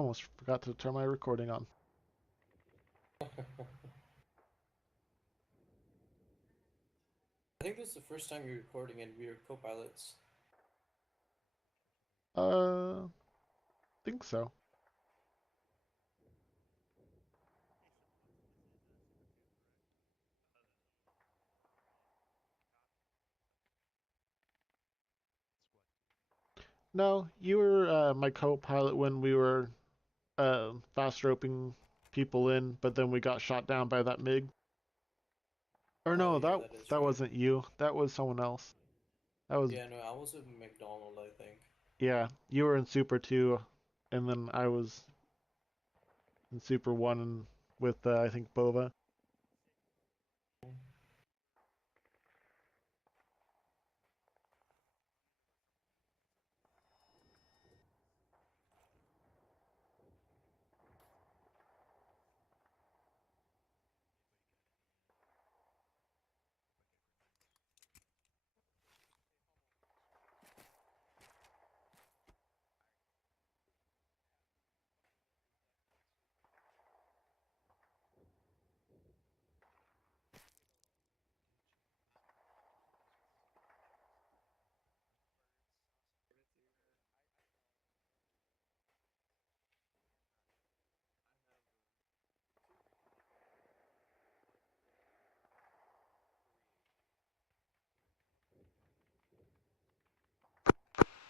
Almost forgot to turn my recording on. I think this is the first time you're recording and we're co-pilots. Think so. No, you were my co-pilot when we were fast roping people in, but then we got shot down by that MiG. Or no, Oh, yeah, that that is that right. wasn't you. That was someone else. That was Yeah, no, I was with McDonald, I think. yeah. You were in Super 2, and then I was in Super 1 with I think Bova.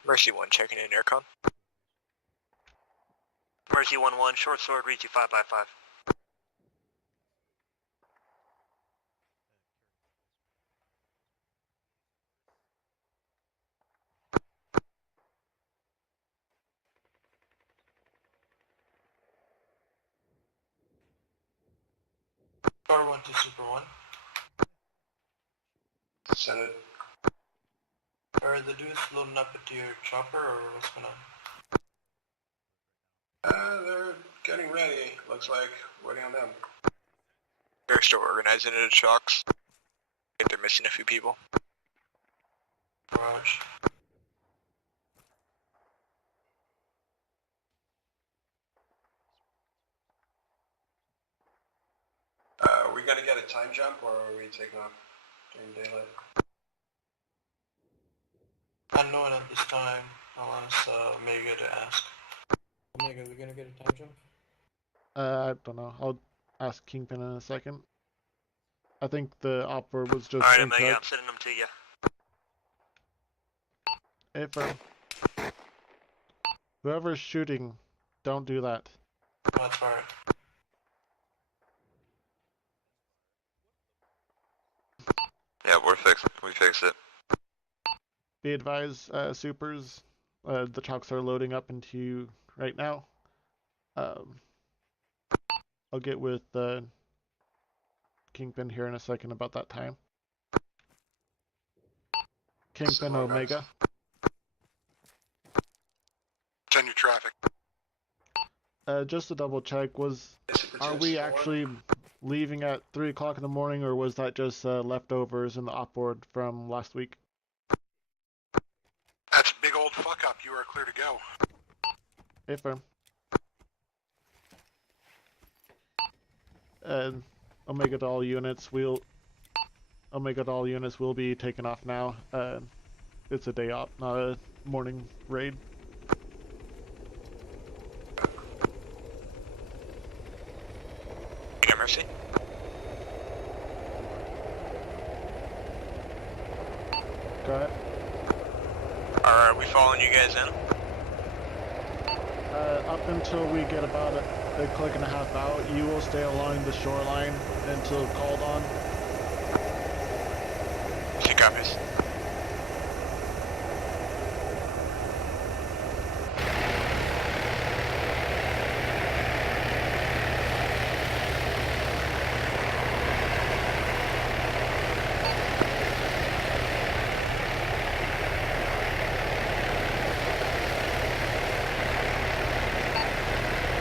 Mercy 1 checking in aircon. Mercy 1-1, short sword, reach you 5x5. Star 1 to Super 1. Send it. Are the dudes loading up into your chopper or what's going on? They're getting ready. Looks like waiting on them. They're still organizing it at Shocks. I think they're missing a few people. Garage. Are we gonna get a time jump or are we taking off during daylight? Unknown at this time. I'll ask Omega to ask. Omega, we gonna get a time jump? I don't know. I'll ask Kingpin in a second. I think the opera was just Alright, Omega, I'm incorrect. sending them to you. If whoever's shooting, don't do that. Oh, that's alright. Yeah, we fixed it. Be advised, supers, the chalks are loading up into you right now. I'll get with Kingpin here in a second about that time. Kingpin Omega. Send your traffic. Just to double check, are we actually leaving at 3 o'clock in the morning, or was that just leftovers in the op-board from last week? That's a big old fuck up. You are clear to go. Affirm. Omega to all units, will be taken off now. It's a day op, not a morning raid. Yeah, Mercy. Go ahead. Are we following you guys in? Up until we get about a click and a half out, you will stay along the shoreline until called on. She copies.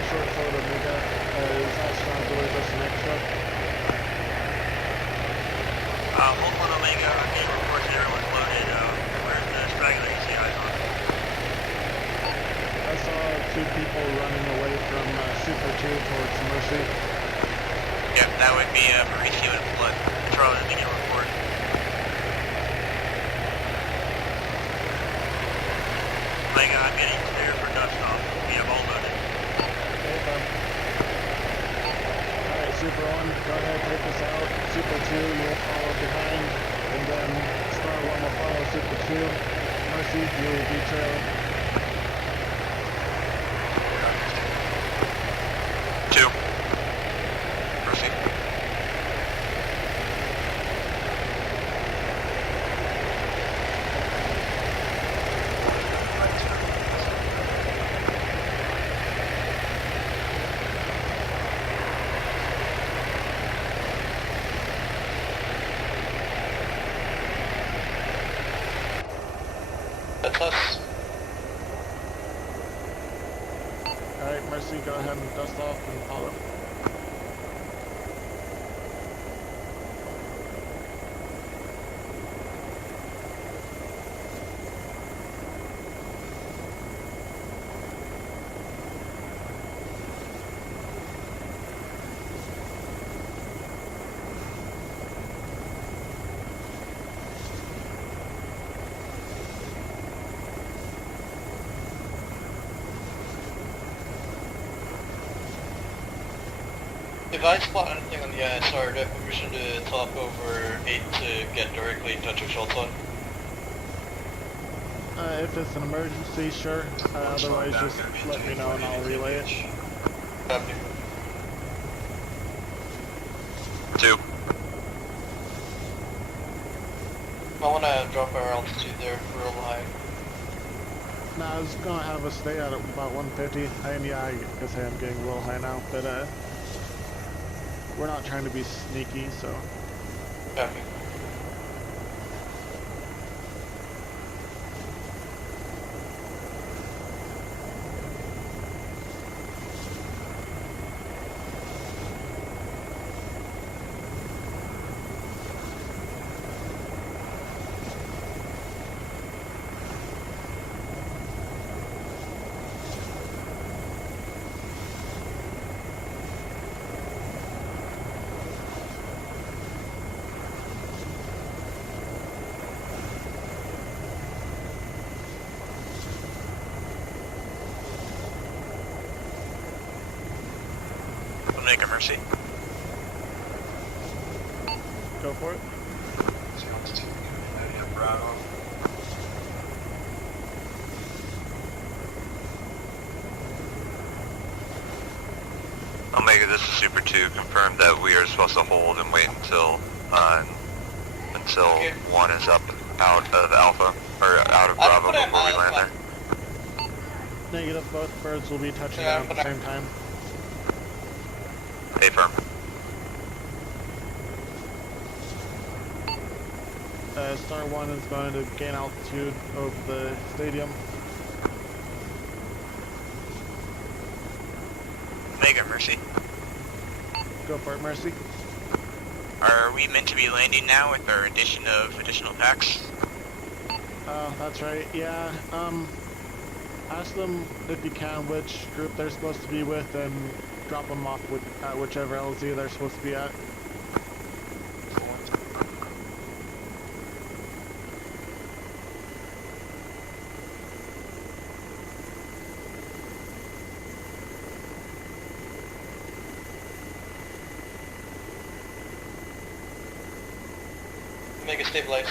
Short sword Omega, is that strong delay just an extra? Hold on, Omega. I'm getting reports that everyone's loaded. Where's the straggler you see eyes on? I saw 2 people running away from Super 2 towards Mercy. Yeah, that would be Mauricio and Flood. Charlie, making a report. Like, I'm getting clear for dust off. We have all loaded. Okay, Alright, Super 1, go ahead, take us out. Super 2, you'll follow behind. And then Star 1 will follow Super 2. Mercy, you will be trailing. 2. Mercy. That's us. Alright, Mercy, go ahead and dust off and follow. If I spot anything on the ISR, do I have permission to talk over 8 to get directly in touch with Shelton? If it's an emergency, sure. Otherwise, just let me know and I'll relay it. Copy. 2. I want to drop our altitude there real high. Nah, I was gonna have us stay at about 150. Yeah, I guess I am getting a little high now, but we're not trying to be sneaky, so. Copy. Omega Mercy. Go for it. Omega, this is Super 2. Confirm that we are supposed to hold and wait until Okay. 1 is up out of Alpha, or out of Bravo before we land there. Negative, both birds will be touching Yeah, down at the same time. A firm. Star 1 is going to gain altitude over the stadium. Omega Mercy. Go for it, Mercy. Are we meant to be landing now with our addition of additional packs? That's right, yeah. Ask them, if you can, which group they're supposed to be with, and drop them off at whichever LZ they're supposed to be at. Omega stabilize.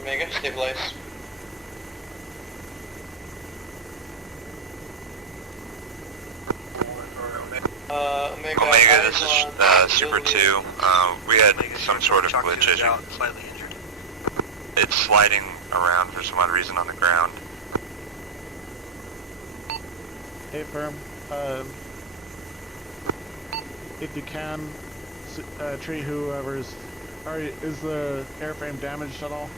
Omega stabilize. Omega, Omega, this is on Super Zulu. 2. We had some sort of glitch issue. Slightly injured. It's sliding around for some odd reason on the ground. Hey, firm. If you can, tree whoever's. Is the airframe damaged at all?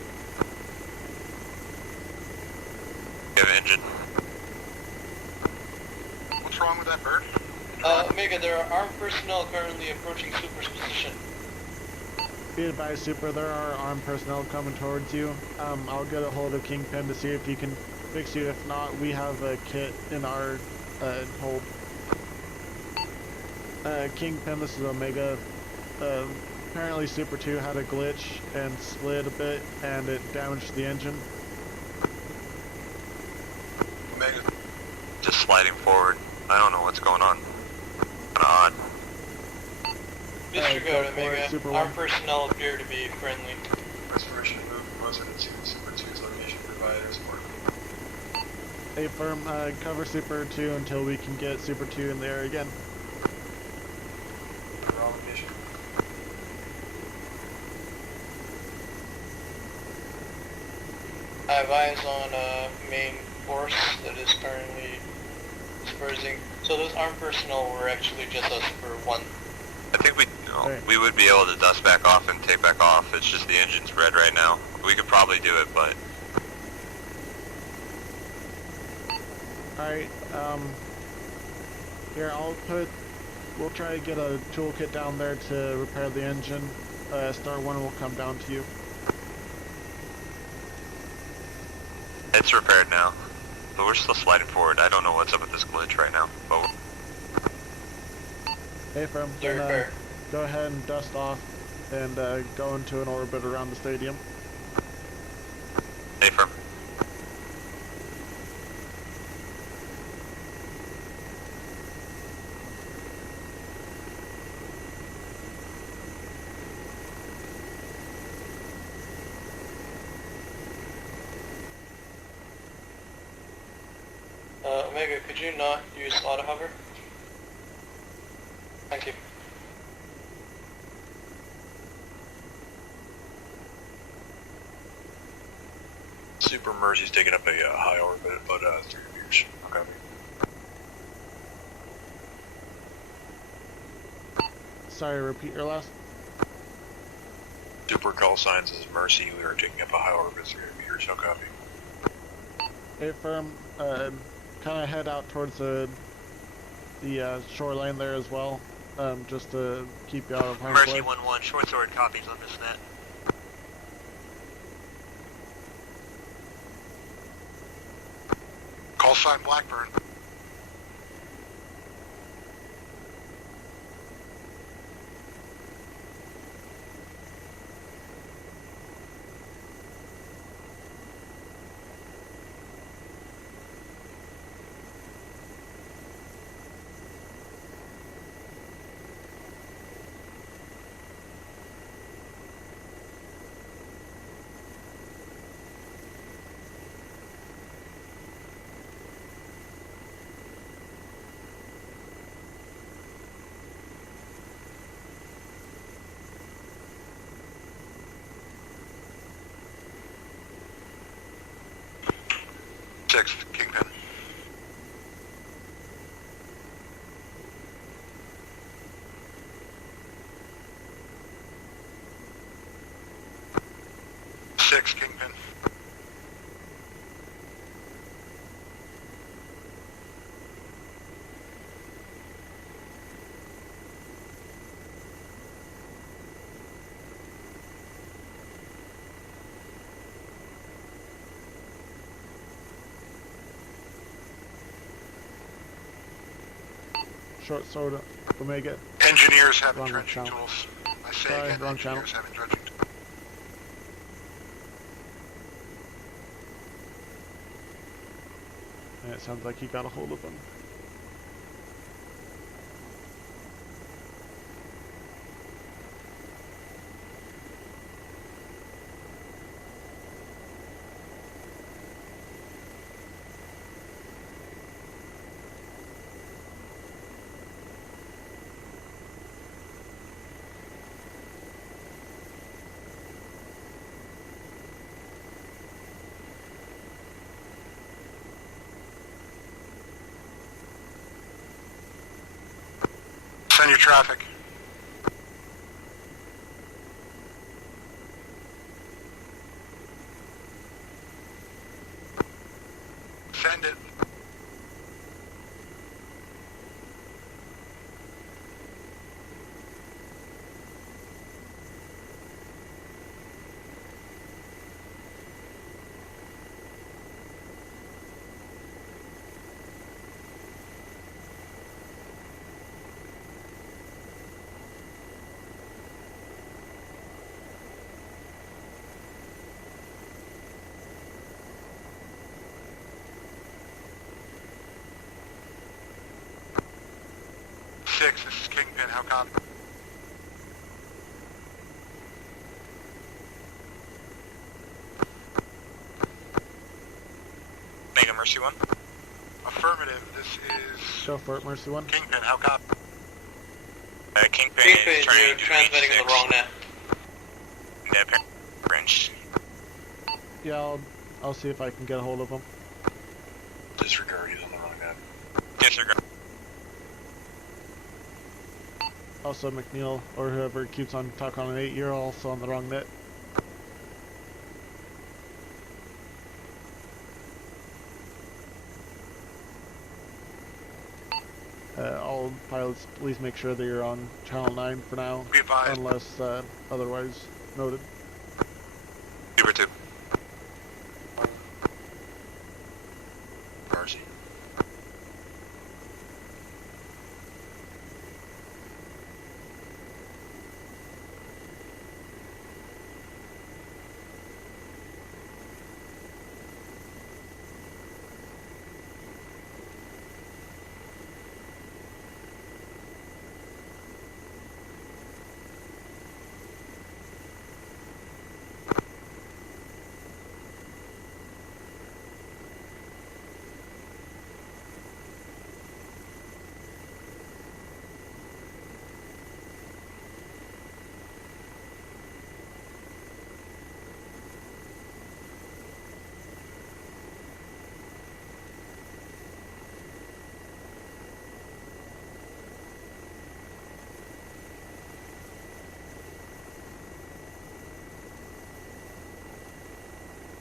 We have engine. What's wrong with that bird? Omega, there are armed personnel currently approaching Super's position. Be advised, Super, there are armed personnel coming towards you. I'll get a hold of Kingpin to see if he can fix you. If not, we have a kit in our hold. Kingpin, this is Omega. Apparently Super 2 had a glitch and slid a bit, and it damaged the engine. Omega. Just sliding forward. I don't know what's going on. Kinda odd. Disregard go for it, Omega. Super Our One. personnel appear to be friendly. Restoration move closer to Super 2's location provider support. Hey, firm, cover Super 2 until we can get Super 2 in the air again. Raw location. I have eyes on main force that is currently dispersing. So those armed personnel were actually just us for one. I think Alright. we would be able to dust back off and take back off. It's just the engine's red right now. We could probably do it, but Alright, here, we'll try to get a toolkit down there to repair the engine. Star 1 will come down to you. it's repaired now. But we're still sliding forward. I don't know what's up with this glitch right now. But Hey, firm, To then, repair. go ahead and dust off and go into an orbit around the stadium. hey, firm. Omega, could you not use auto hover? Thank you. Super Mercy's taking up a high orbit at about 3 meters. Okay. Sorry, repeat your last. Super call signs is Mercy. We are taking up a high orbit at 300 meters. No copy. Hey, firm, kind of head out towards the shoreline there as well, just to keep you out of harm's way. 1-1, short sword copies on this net. Call sign Blackburn. Six, Kingpin. Six, Kingpin. Short sword, Omega. Engineers have Wrong dredging channel. tools. I say Sorry, again, wrong engineers channel. having dredging tools. And it sounds like he got a hold of them. Send your traffic. Send it. 6, this is Kingpin, how copy? Mega Mercy 1. Affirmative, this is Go for it, Mercy 1. Kingpin, how copy? Kingpin Kingpin, is trying you're to transmitting on the wrong net. net. Branch. Yeah, I'll see if I can get a hold of him. Disregard, he's on the wrong net. Disregard. Also, McNeil, or whoever keeps on talking on an 8, you're also on the wrong net. All pilots, please make sure that you're on Channel 9 for now, Be advised. unless otherwise noted. Super 2. Darcy.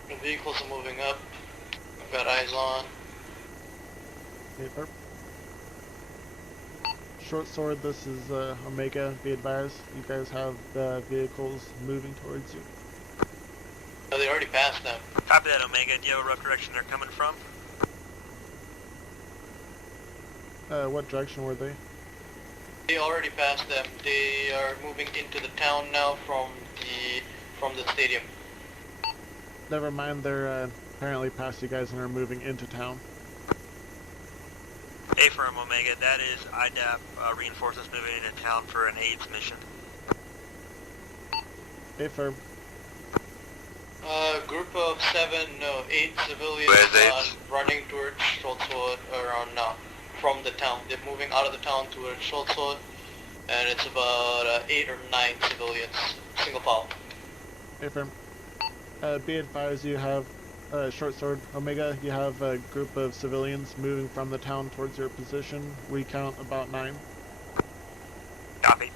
The vehicles are moving up. I've got eyes on. Okay, perfect. Short sword, this is Omega, be advised. You guys have vehicles moving towards you. No, they already passed them. Copy that, Omega. Do you have a rough direction they're coming from? What direction were they? They already passed them. They are moving into the town now from the stadium. Never mind, they're apparently past you guys and are moving into town. Affirm, Omega. That is IDAP reinforcements moving into town for an AIDS mission. Affirm. Group of 8 civilians Where's AIDS? running towards Schultzwood around now from the town. They're moving out of the town towards Schultzwood, and it's about 8 or 9 civilians, single file. Affirm. Be advised, you have short sword Omega. You have a group of civilians moving from the town towards your position. We count about 9. Copy.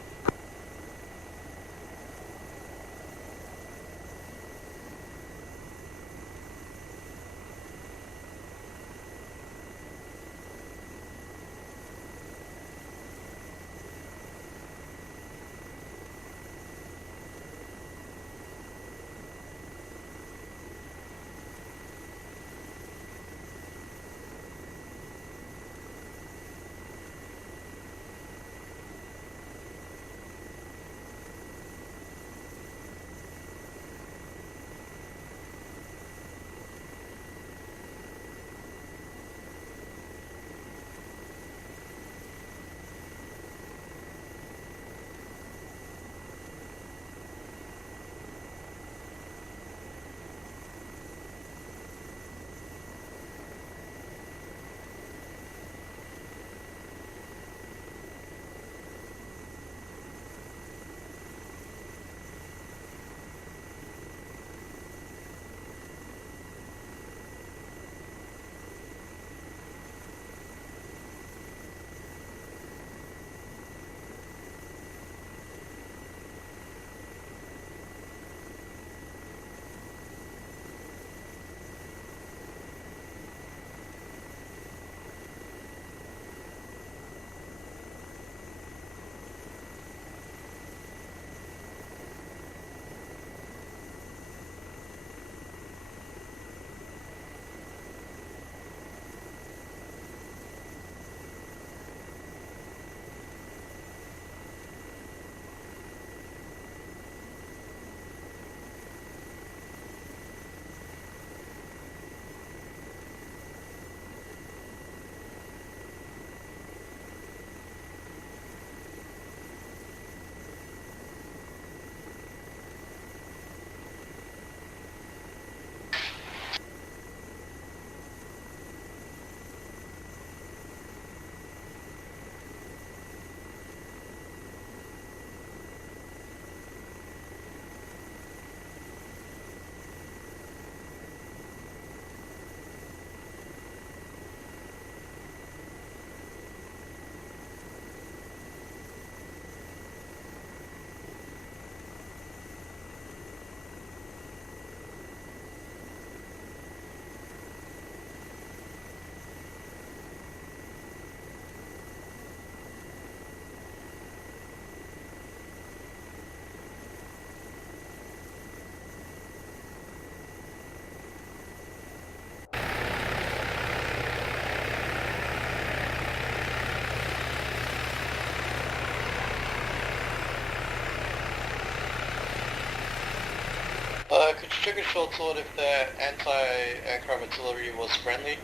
Could you check a short sword if the anti-aircraft artillery was friendly?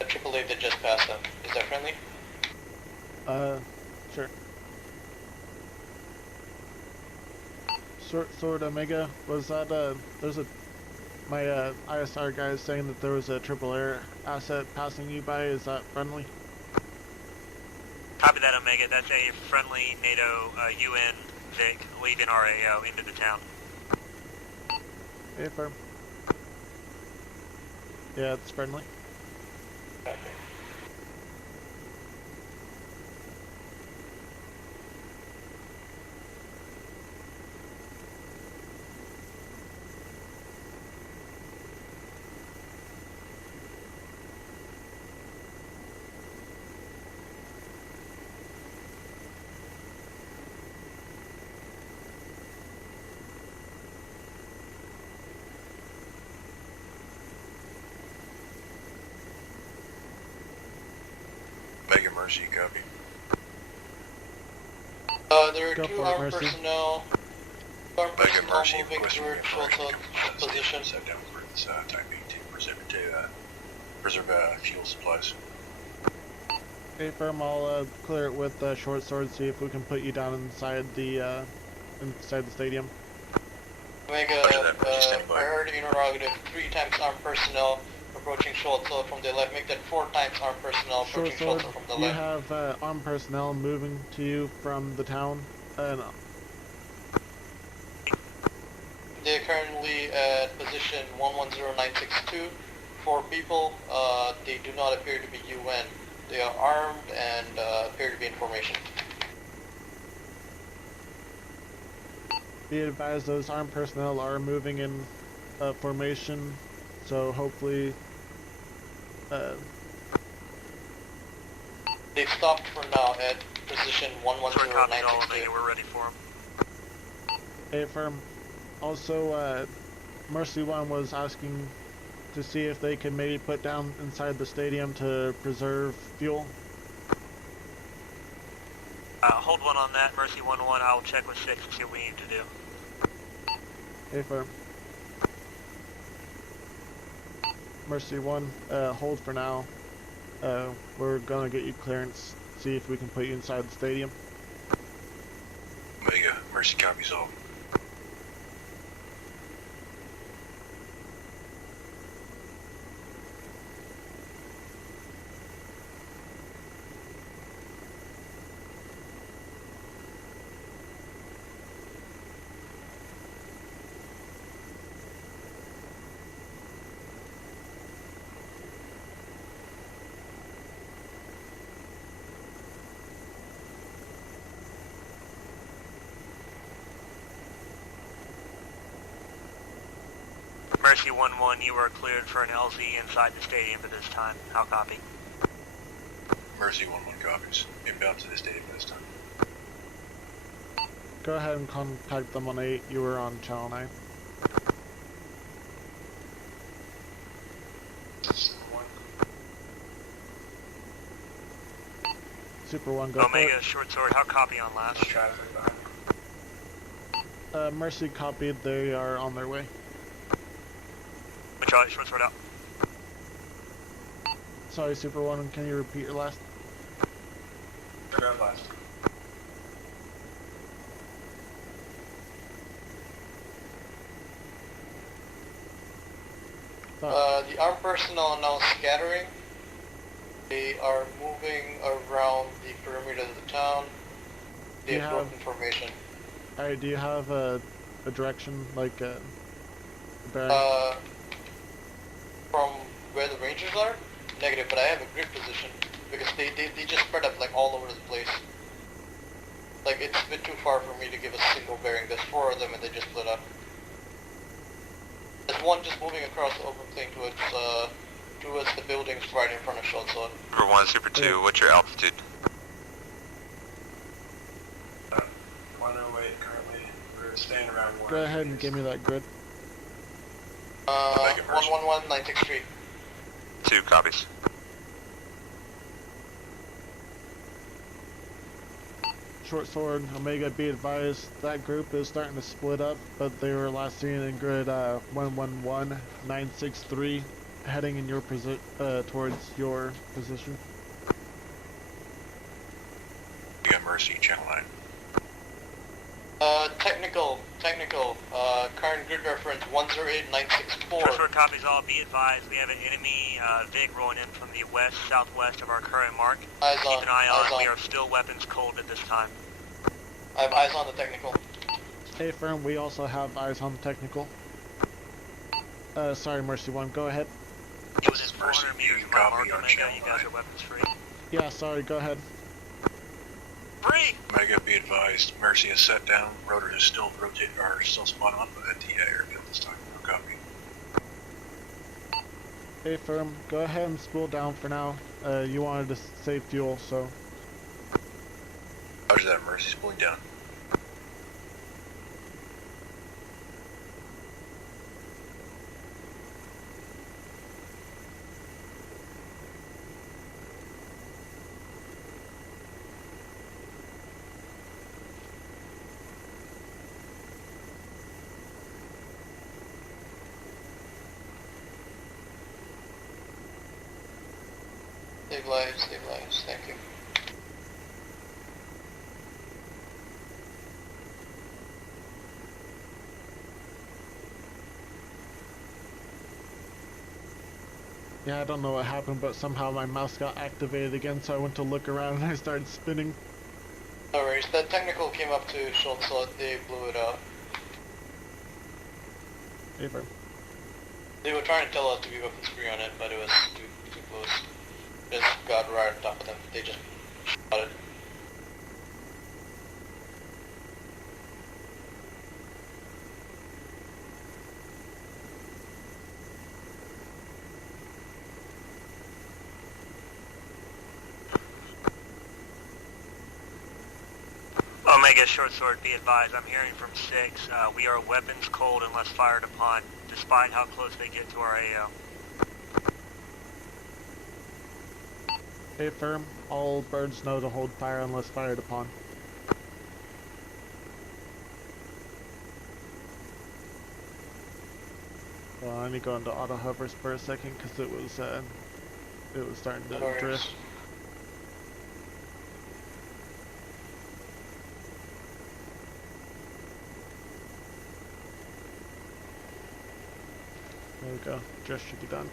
The AAA that just passed them. Is that friendly? Sure. Sword Omega, was that, there's a, my, ISR guy is saying that there was a triple air asset passing you by, is that friendly? Copy that, Omega. That's a friendly NATO UN Vic leaving RAO into the town. Yeah, firm. Yeah, it's friendly. Okay. Mega Mercy, copy. There are Go two for it, armed Mercy. personnel. Armed Mega personnel Mercy, moving requesting towards information Shultz from the position. set down for this Type 18 preserve fuel supplies. Okay, firm, I'll, clear it with, short sword, see if we can put you down inside the stadium. Omega, Roger that, Mercy, standing by. priority interrogative, 3 times armed personnel approaching Shultz from the left. Make that 4 times armed personnel Short approaching sword, Shultz from the you left. have, armed personnel moving to you from the town, and They are currently at position 110962. 4 people. They do not appear to be UN. They are armed and appear to be in formation. be advised those armed personnel are moving in, formation, so hopefully, They've stopped for now at position Sorry, copy all, Omega. 110962. We're ready for them. A firm. Also, Mercy One was asking to see if they can maybe put down inside the stadium to preserve fuel. Hold one on that, Mercy 1-1. I'll check with 6 and see what we need to do. A firm. Mercy One, hold for now. We're gonna get you clearance, see if we can put you inside the stadium. Omega Mercy, copies all. Mercy 1-1, you are cleared for an LZ inside the stadium at this time. How copy? Mercy 1-1 copies. Inbound to the stadium this time. Go ahead and contact them on 8. You were on channel 9. Super One, go Omega, short sword, how copy on last? Traffic behind. for it. Mercy copied. They are on their way. Charlie, short sword out. Sorry, Super One. Can you repeat your last? Grab last. The armed personnel are now scattering. They are moving around the perimeter of the town. They You have have- broken formation. Alright, do you have a direction, like a bearing? From where the Rangers are? Negative, but I have a grid position because they just spread up like all over the place. Like it's a bit too far for me to give a single bearing. There's 4 of them and they just split up. There's one just moving across the open plain towards the buildings right in front of Shultz. Super 1, Super 2, what's your altitude? 108 currently. We're staying around 1. Go ahead and give me that grid. 111 96th Street. 2 copies. Short Sword, Omega, be advised that group is starting to split up, but they were last seen in grid 111963, heading in your towards your position. You got Mercy, channel 9. Technical, current grid reference 108964. Short Sword copies all. Be advised, we have an enemy VIG rolling in from the west, southwest of our current mark. Eyes Keep on, an eye eyes on. We on. are still weapons cold at this time. I have eyes on the technical. Hey, firm, we also have eyes on the technical. Sorry, Mercy 1, go ahead. It was just 400 meters from my Copy mark, on Omega. channel You guys 9. are weapons free. Yeah, sorry, go ahead. Free! Omega, be advised. Mercy is set down. Rotor is still rotating, or still spot on at the airfield this time. No copy. Hey, firm, go ahead and spool down for now. You wanted to save fuel, so... Roger that, Mercy's pulling down. Stabilize, thank you. Yeah, I don't know what happened, but somehow my mouse got activated again, so I went to look around and I started spinning. No worries, that technical came up to Schultz, so they blew it out. Hey, firm. They were trying to tell us to be weapons free on it, but it was too close. Just got right on top of them. They just shot it. Omega, Short Sword, be advised. I'm hearing from 6. We are weapons cold unless fired upon, despite how close they get to our AO. Hey, firm, all birds know to hold fire unless fired upon. Well, I need to go into auto hovers for a second because it was starting to No worries. drift. There we go. Just should be done.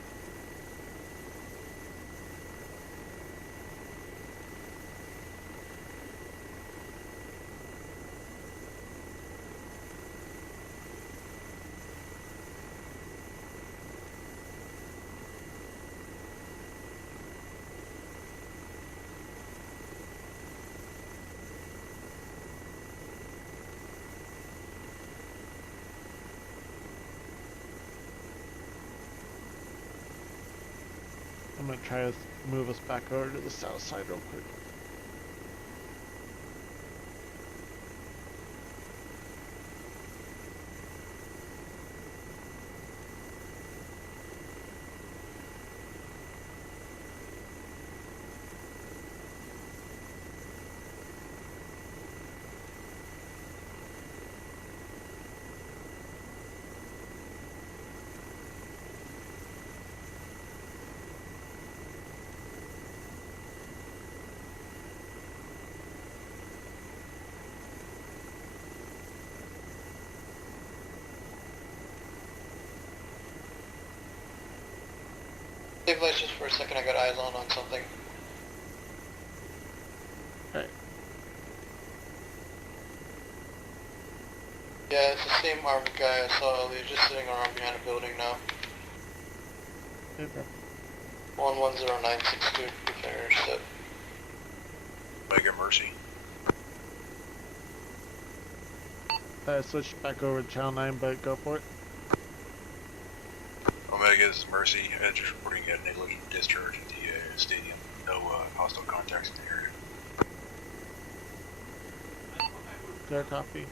I'm gonna try to move us back over to the south side real quick. Stabilize just for a second, I got eyes on something. Alright. Yeah, it's the same armed guy I saw earlier, just sitting around behind a building now. Okay. 110962, finished it. Omega, Mercy. Switch back over to channel 9, but go for it. Omega, this is Mercy. Just reporting a negligent discharge at the stadium. No hostile contacts in the area. Clear copy.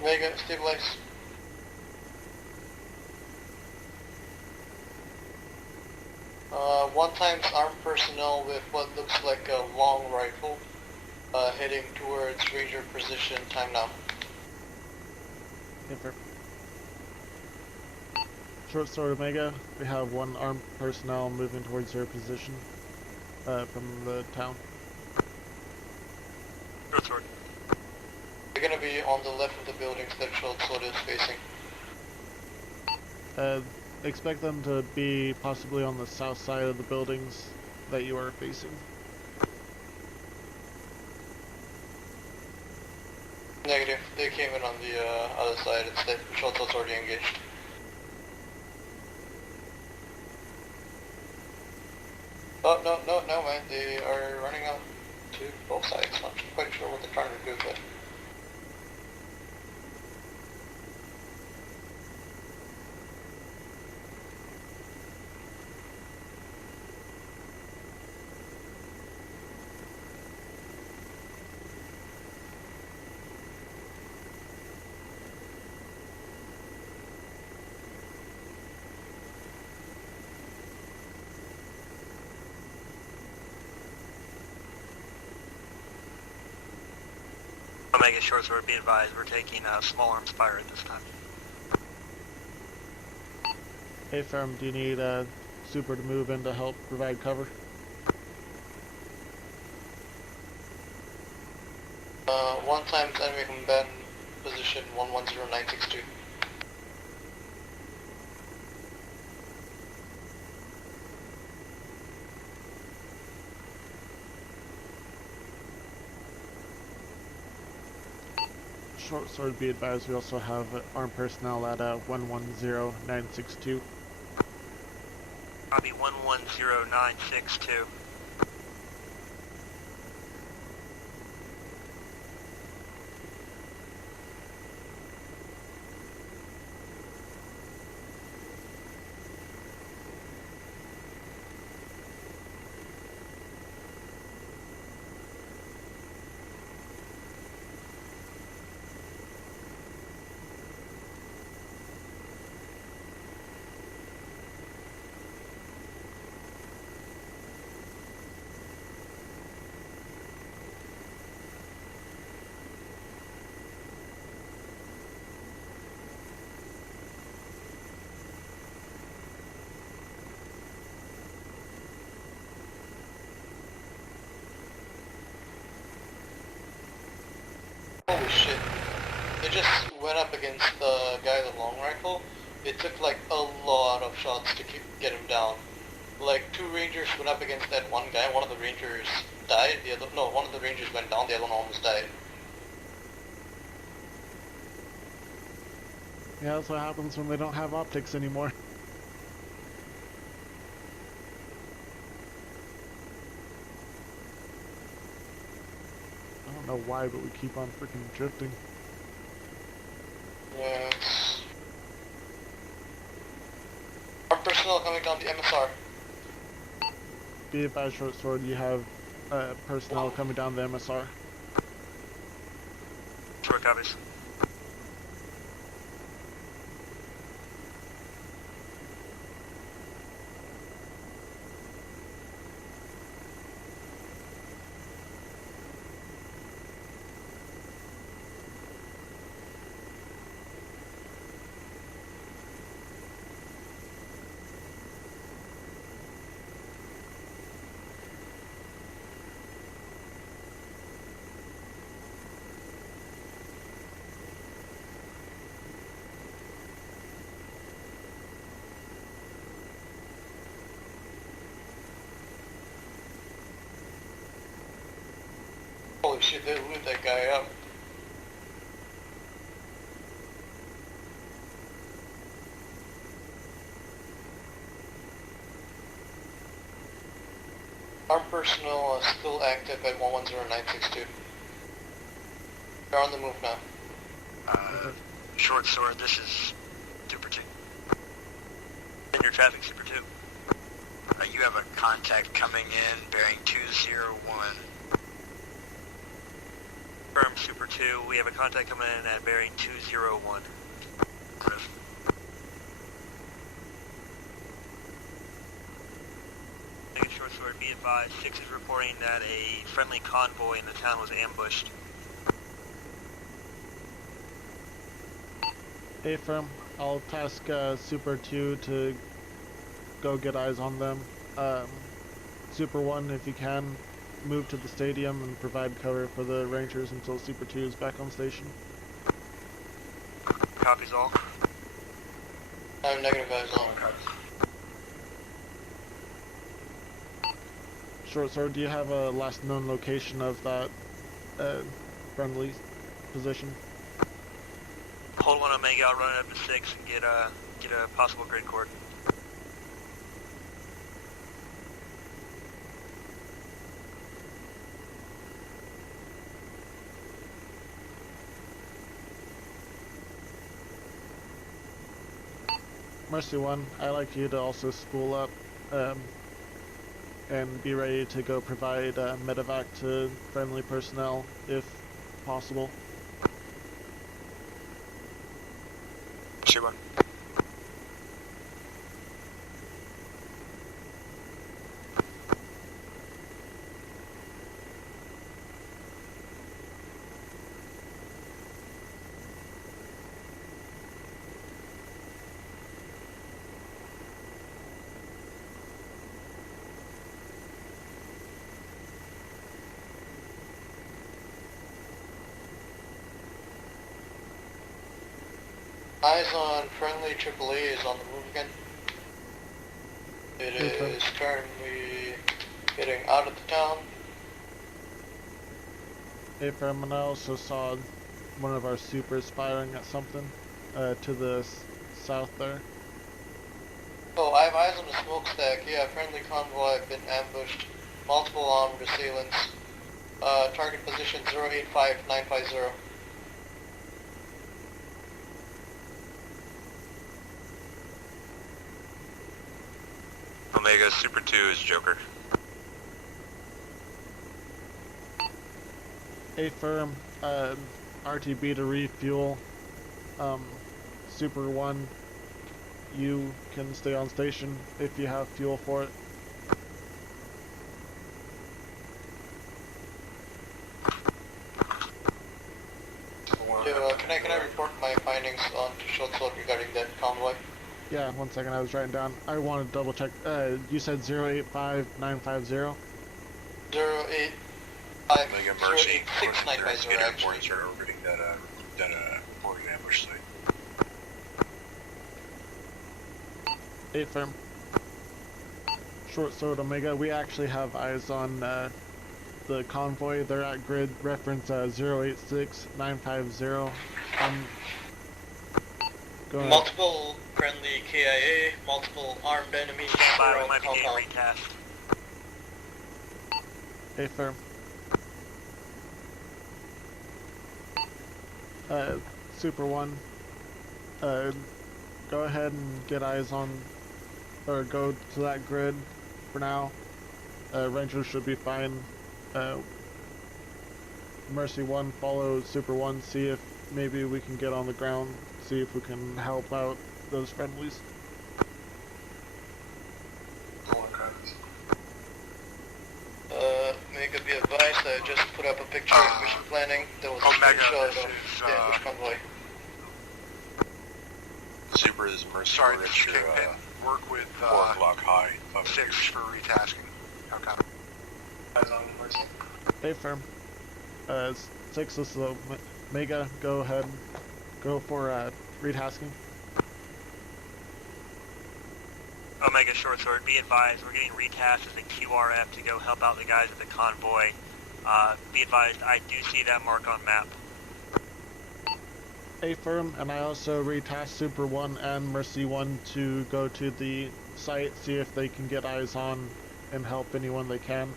Omega, stabilize. One times armed personnel with what looks like a long rifle, heading towards Ranger position, time now. Confirm. Short Sword Omega, we have one armed personnel moving towards your position from the town. Short sword. They're gonna be on the left of the buildings that Short Sword is facing. Expect them to be possibly on the south side of the buildings that you are facing. Negative. They came in on the other side instead. Short Sword's already engaged. Oh, no, man. They are running out to both sides. Not quite sure what they're trying to do, but... Omega Short Sword, be advised, we're taking small arms fire at this time. Hey Ferm, do you need Super to move in to help provide cover? One times enemy combatant position 110962. Short Sword, be advised, we also have armed personnel at 110962. Copy 110962. Holy shit. They just went up against the guy with the long rifle. It took like a lot of shots to get him down. Like 2 rangers went up against that one guy. One of the rangers died. One of the rangers went down. The other one almost died. Yeah, that's what happens when they don't have optics anymore. I don't know why, but we keep on freaking drifting. Yeah, it's... Armed personnel coming down the MSR. Be advised, Short Sword, you have personnel coming down the MSR. Short copies. Holy shit, they lit that guy up. Armed personnel is still active at 110962. They're on the move now. Short Sword, this is Super 2. In your traffic, Super 2. You have a contact coming in bearing 201. Affirm, Super 2. We have a contact coming in at bearing 201. Negative short sword, be advised. 6 is reporting that a friendly convoy in the town was ambushed. Affirm. I'll task Super 2 to go get eyes on them. Super 1, if you can, move to the stadium and provide cover for the Rangers until Super 2 is back on station. Copies all. I have negative eyes on. Short Sword, do you have a last known location of that friendly position? Hold 1 Omega, I'll run it up to 6 and get a possible grid cord. Mercy 1, I'd like you to also spool up and be ready to go provide medevac to friendly personnel if possible. Mercy 1. Eyes on friendly AAA is on the move again. It is currently getting out of the town. Affirm, and I also saw one of our supers firing at something to the south there. Oh, I have eyes on the smokestack. Yeah, friendly convoy have been ambushed. Multiple armed assailants. Target position 085950. Omega, Super 2 is Joker. Affirm, RTB to refuel. Super 1, you can stay on station if you have fuel for it. Can I report my findings on to Short Sword regarding that convoy? Yeah, 1 second, I was writing down. I want to double check. You said 085950? 085 Omega Mercy. 086 actually. Start orbiting that Morgan ambush site. Affirm. Short Sword Omega, we actually have eyes on the convoy. They're at grid reference 086950. Go ahead. Multiple friendly KIA, multiple armed enemies. We might be getting retasked. Affirm. Super 1, go ahead and get eyes on, or go to that grid for now. Rangers should be fine. Mercy 1, follow Super 1, see if maybe we can get on the ground, see if we can help out those friendlies. Omega, be advised, I just put up a picture of mission planning. There was a Omega, screenshot this of is, the ambush convoy. Super is Mercy. Sorry, we're this at is your, Kingpin. Work with 4 block high. 6 for retasking. Okay. Eyes on Mercy. Affirm. 6 is the Omega, go ahead, go for retasking. Omega Short Sword, be advised, we're getting retasked as a QRF to go help out the guys at the convoy. Be advised, I do see that mark on map. Affirm, and I also retasked Super 1 and Mercy 1 to go to the site, see if they can get eyes on and help anyone they can.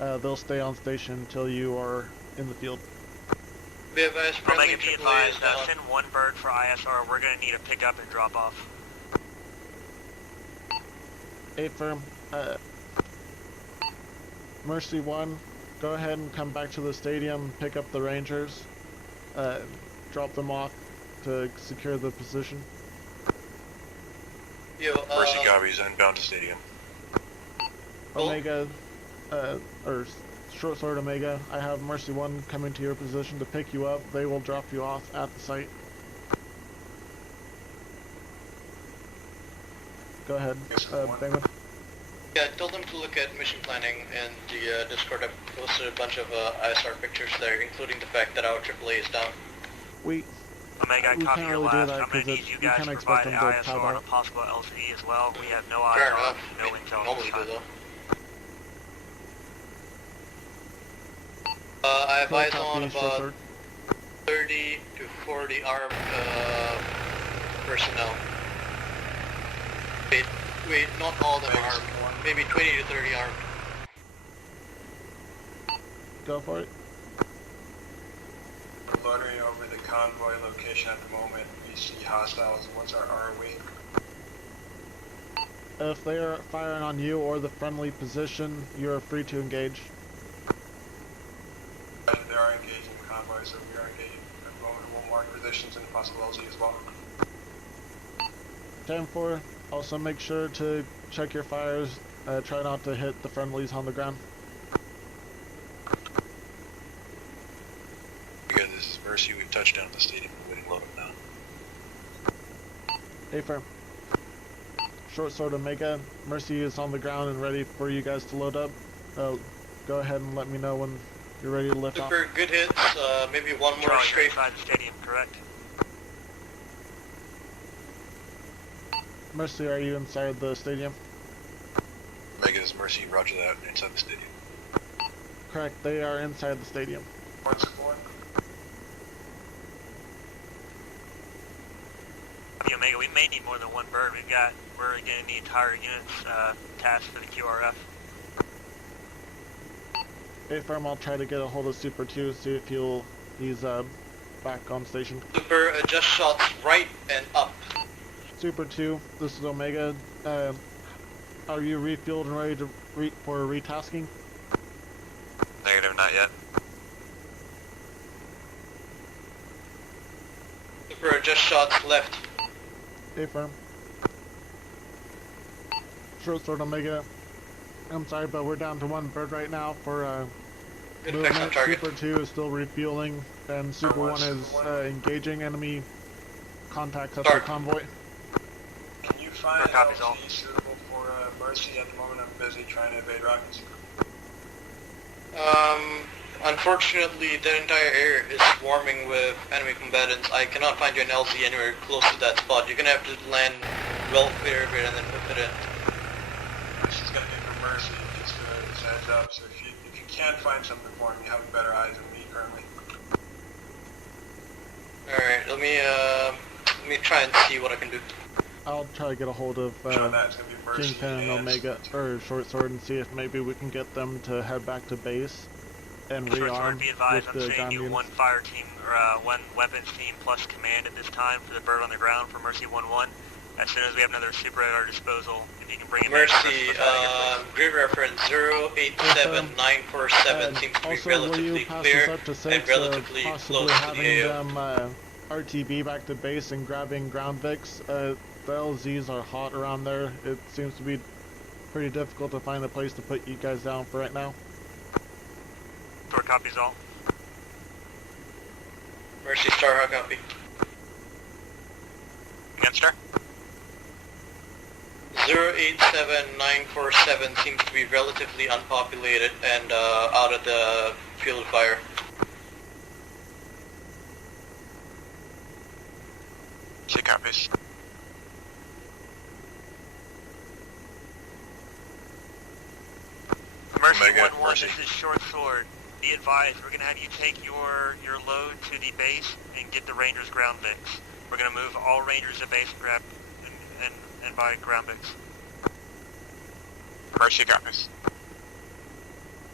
They'll stay on station until you are in the field. Be advised, friendly Omega, be AAA advised, is down. send 1 bird for ISR, we're gonna need a pickup and drop off. Affirm, Mercy 1, go ahead and come back to the stadium, pick up the Rangers, drop them off to secure the position. Yo, Mercy copies inbound to stadium. Omega, or Short Sword Omega, I have Mercy 1 coming to your position to pick you up. They will drop you off at the site. Go ahead, Penguin. Yeah, tell them to look at mission planning and the Discord. I've posted a bunch of ISR pictures there, including the fact that our AAA is down. Omega, I we copy can't your really do last. that I'm going to 'cause need you we guys can't to expect provide them to ISR tab on a out. possible LCE as well. We have no Fair ISR, enough. no intel. Normally at do this though. I have eyes Copy, on Short about Sword. 30 to 40 armed personnel. Wait, not all of them armed. Maybe 20 to 30 armed. Go for it. We're loitering over the convoy location at the moment. We see hostiles. What's our ROE? If they are firing on you or the friendly position, you are free to engage. They are engaging the convoy, so we are engaging at the moment. We'll mark positions and possible LZ as well. 10-4, also make sure to check your fires. Try not to hit the friendlies on the ground. Again, this is Mercy. We've touched down at the stadium. We're waiting load up now. Affirm. Short Sword Omega, Mercy is on the ground and ready for you guys to load up. Go ahead and let me know when you're ready to lift off. Super good hits, maybe one more Charlie, you're straight. inside the stadium, correct? Mercy, are you inside the stadium? Omega, this is Mercy. Roger that. Inside the stadium. Correct, they are inside the stadium. What's score? Omega, we may need more than one bird. We're going to need entire units tasked for the QRF. Affirm, I'll try to get a hold of Super 2, see if he's back on station. Super, adjust shots right and up. Super 2, this is Omega. Are you refueled and ready to for retasking? Negative, not yet. Super, adjust shots left. Affirm. Short Sword Omega. I'm sorry, but we're down to one bird right now for Good effects on movement. target. Super 2 is still refueling, and Super 1 is engaging enemy contacts at the Start. convoy. Can you find Sure, copies all. LZ suitable for Mercy at the moment? I'm busy trying to evade rockets. Unfortunately, the entire area is swarming with enemy combatants. I cannot find you an LZ anywhere close to that spot. You're gonna have to land well clear of it and then whip it in. This is gonna be for Mercy, just a heads up. So if you can find something for him, you have better eyes than me currently. Alright, let me try and see what I can do. I'll try to get a hold of Show that it's gonna be Mercy Kingpin and Omega, or Short Sword, and see if maybe we can get them to head back to base and Short rearm Sword, be advised, with I'm the sending ground you units. one fire team, or one weapons team plus command at this time for the bird on the ground for Mercy 1-1. As soon as we have another super at our disposal, if you can bring it back. Mercy, grid reference 087947 seems to be Also, will relatively you pass clear this up to and 6 relatively possibly close to having the AO. them RTB back to base and grabbing ground Vics? The LZs are hot around there. It seems to be pretty difficult to find a place to put you guys down for right now. Short copies all. Mercy, Starhawk copy. Against her? 087947 seems to be relatively unpopulated and out of the field of fire. See copies. Mercy Omega, 1-1, Mercy. this is Short Sword. Be advised, we're going to have you take your load to the base and get the Rangers ground Vics. We're going to move all Rangers to base and grab and buy ground Vics. Mercy copies.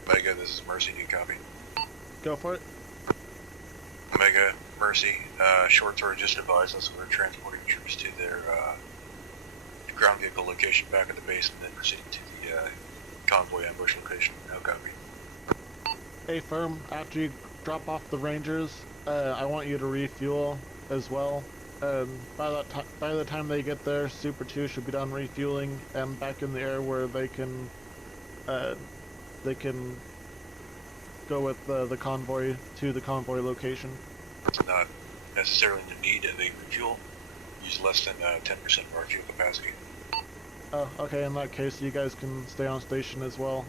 Omega, this is Mercy. Do you copy? Go for it. Omega, Mercy, Short Sword just advised us we're transporting troops to their ground vehicle location back at the base and then proceeding to the convoy ambush location. No copy. A firm, after you drop off the Rangers, I want you to refuel as well. By the time they get there, Super 2 should be done refueling and back in the air where they can go with the convoy to the convoy location. It's not necessarily the need of a refuel. Use less than 10% of our fuel capacity. Oh, okay, in that case, you guys can stay on station as well.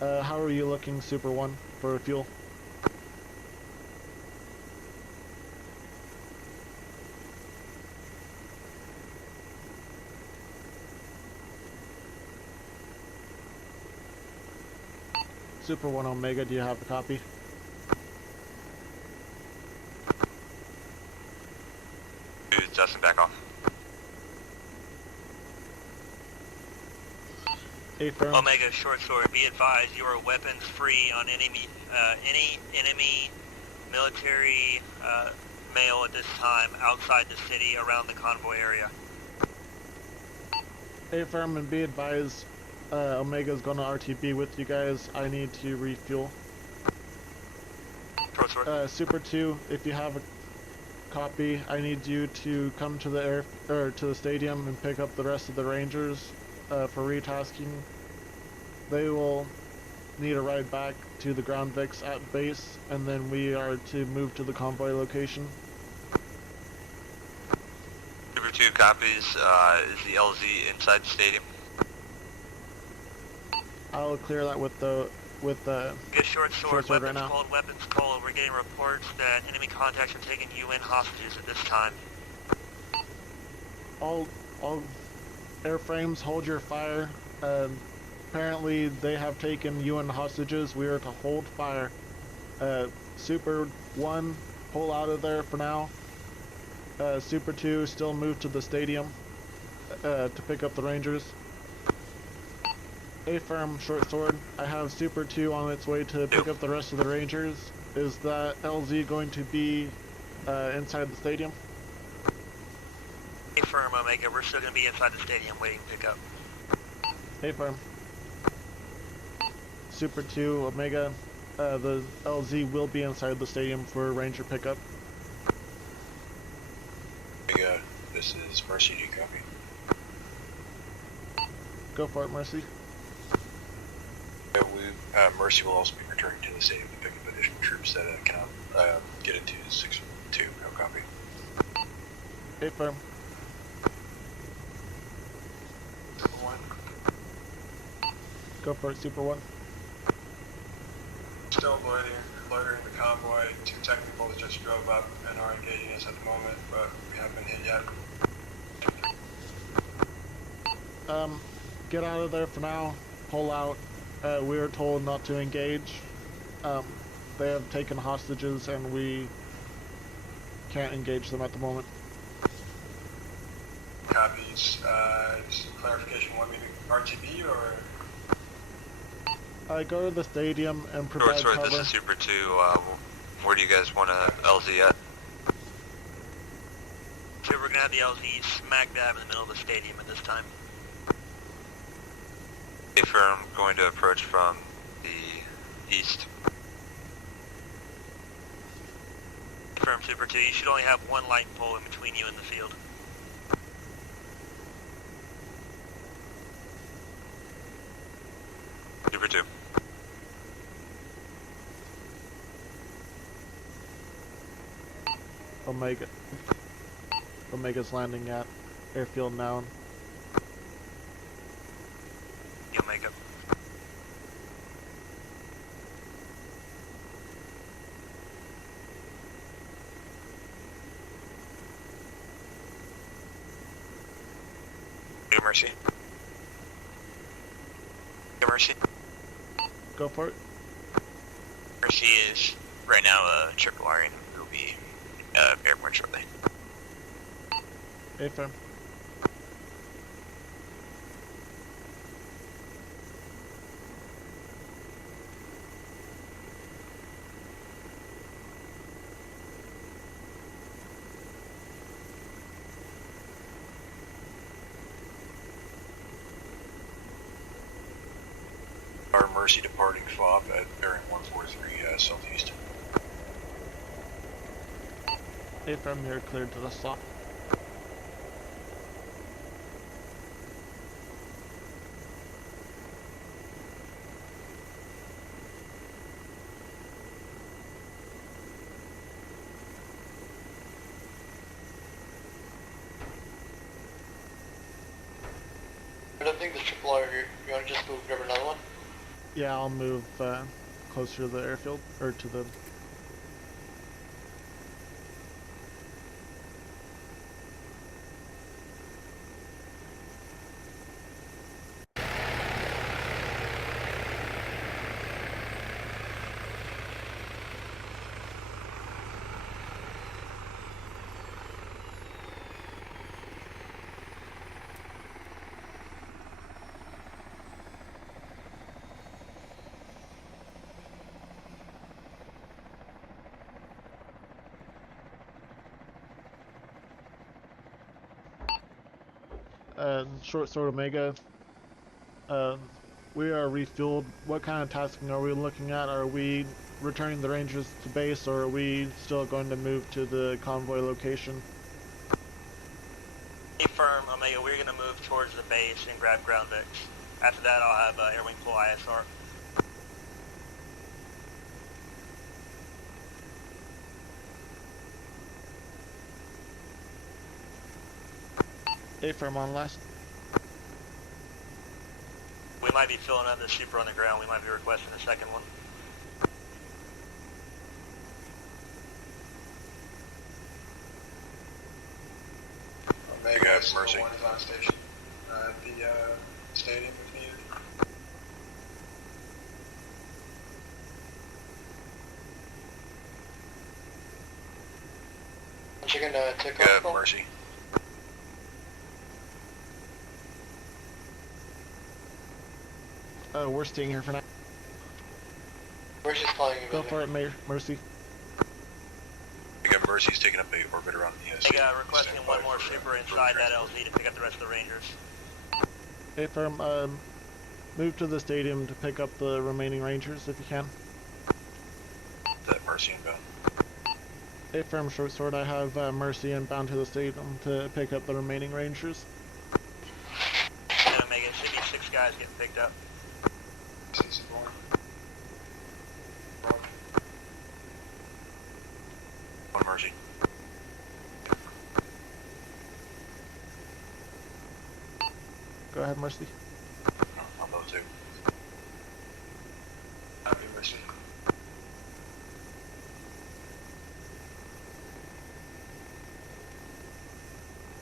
How are you looking, Super 1, for fuel? Super 1 Omega, do you have a copy? Dude, Dustin, back off. A firm. Omega Short Sword, be advised you are weapons free on any enemy military mail at this time outside the city around the convoy area. A firm, and be advised, Omega's going to RTB with you guys. I need to refuel. Short Sword. Super 2, if you have a copy, I need you to come to the to the stadium and pick up the rest of the Rangers for retasking. They will need a ride back to the ground Vix at base, and then we are to move to the convoy location. Super 2 copies. Is the LZ inside the stadium? I'll clear that with the Get Short Sword, right weapons now. cold, weapons cold. We're getting reports that enemy contacts are taking UN hostages at this time. all airframes, hold your fire. Apparently they have taken UN hostages. We are to hold fire. Super 1, pull out of there for now. Super 2, still move to the stadium to pick up the Rangers. A firm, Short Sword, I have Super 2 on its way to pick up the rest of the Rangers. Is that LZ going to be inside the stadium? Hey firm, Omega, we're still going to be inside the stadium waiting to pick up. A firm. Super 2, Omega, the LZ will be inside the stadium for Ranger pickup. Omega, this is Mercy, do you copy? Go for it, Mercy. Yeah, Mercy will also be returning to the stadium to pick up additional troops that cannot get into 6-2, no copy. A firm. Super 1. Go for it, Super 1. Still loitering the convoy. 2 technical that just drove up and are engaging us at the moment, but we haven't been hit yet. Get out of there for now. Pull out. We were told not to engage. They have taken hostages and we can't engage them at the moment. Copies. Just clarification, want me to RTB or? Go to the stadium and Short provide Sword, cover. this is Super 2. Where do you guys want to LZ at? So we're going to have the LZ smack dab in the middle of the stadium at this time. A firm going to approach from the east. Firm Super 2, you should only have one light pole in between you and the field. Super 2. Omega. Omega's landing at airfield now. Omega. Hey, Mercy. Hey, Mercy. Go for it. Mercy is right now triple R and will be airborne shortly. A firm. Our Mercy departing FOB at bearing 143 southeast. Affirm, you're cleared to the stop. I don't think the triple R here. You want to just go grab another one? Yeah, I'll move closer to the airfield, or to the... Short Sword Omega. We are refueled. What kind of tasking are we looking at? Are we returning the Rangers to base, or are we still going to move to the convoy location? Affirm, Omega, we're going to move towards the base and grab ground Vix. After that, I'll have Air Wing pull ISR. Affirm on last. We might be filling up the super on the ground. We might be requesting a second one. Omega, Mercy. 1 is on station at the stadium if needed. Chicken take Good, off. Mercy. We're staying here for now. Where's she calling you? Go for it, Mercy. We got Mercy's taking up a orbit around the Omega, requesting one more super inside that LZ to pick up the rest of the Rangers. Affirm, move to the stadium to pick up the remaining Rangers if you can. That Mercy inbound. Affirm, Short Sword, I have Mercy inbound to the stadium to pick up the remaining Rangers. And Omega, should be 6 guys getting picked up. CC born. One Mercy. Go ahead, Mercy. On those two. Happy Mercy.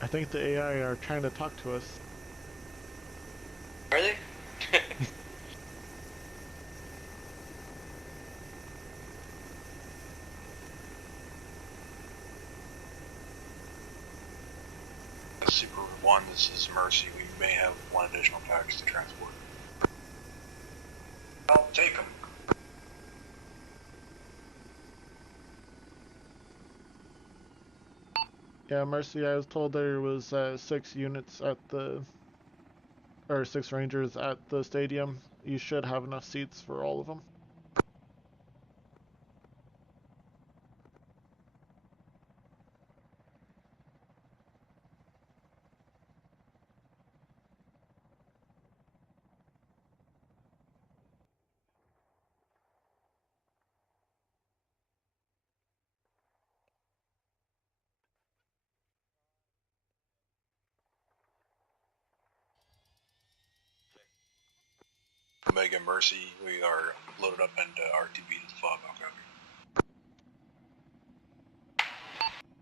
I think the AI are trying to talk to us. Are they? Super 1, this is Mercy. We may have one additional package to transport. I'll take them. Yeah, Mercy, I was told there was 6 units at the... or 6 Rangers at the stadium. You should have enough seats for all of them. Omega Mercy, we are loaded up and RTB to the FOB.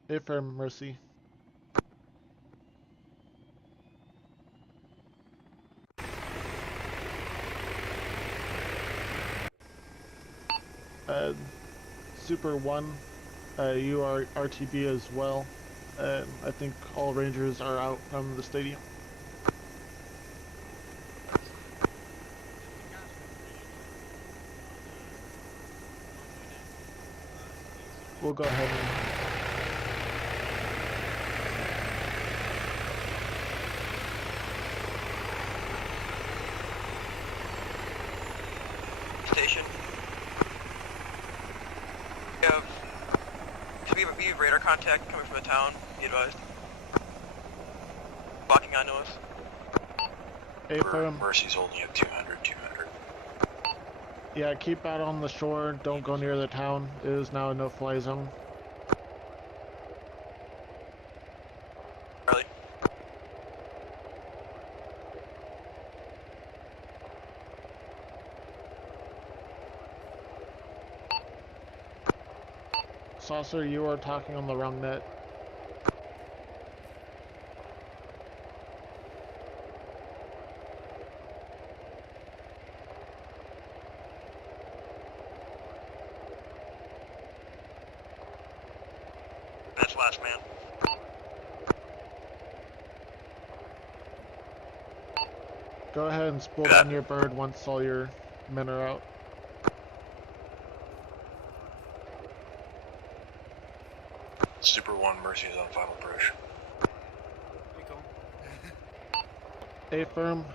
Okay. Affirm, Mercy. Super 1, you are RTB as well. I think all Rangers are out from the stadium. We'll go ahead and... information. We have radar contact coming from the town, be advised. Locking onto us. Affirm. Mercy's holding you at 200. Yeah, keep out on the shore. Don't go near the town. It is now a no-fly zone. Charlie. Saucer, you are talking on the wrong net. That's last man. Go ahead and spool down your bird once all your men are out. Super 1, Mercy is on final approach. Affirm,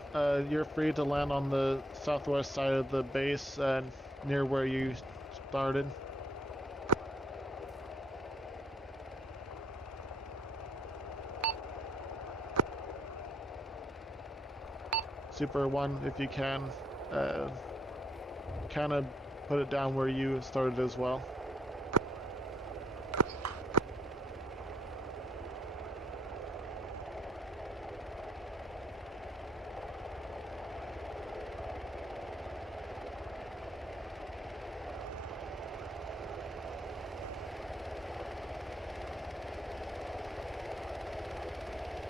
you're free to land on the southwest side of the base, near where you started. Super 1, if you can, kind of put it down where you started as well.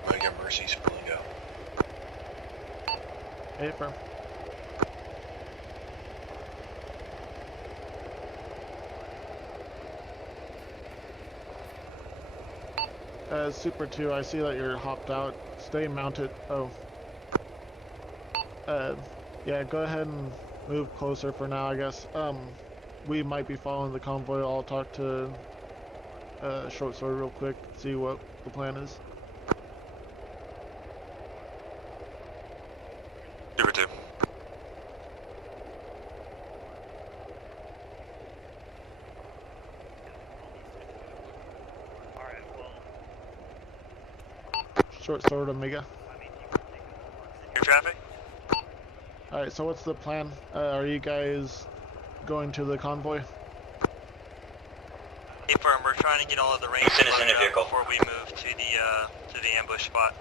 Omega Mercy's pulling out. Affirm. Super 2, I see that you're hopped out. Stay mounted. Oh. Yeah, go ahead and move closer for now, I guess. We might be following the convoy. I'll talk to Short Sword real quick, see what the plan is. Super 2. Short Sword, Omega. Your traffic? Alright, so what's the plan? Are you guys going to the convoy? Hey, firm, we're trying to get all of the Rangers loaded up before we move to the ambush spot.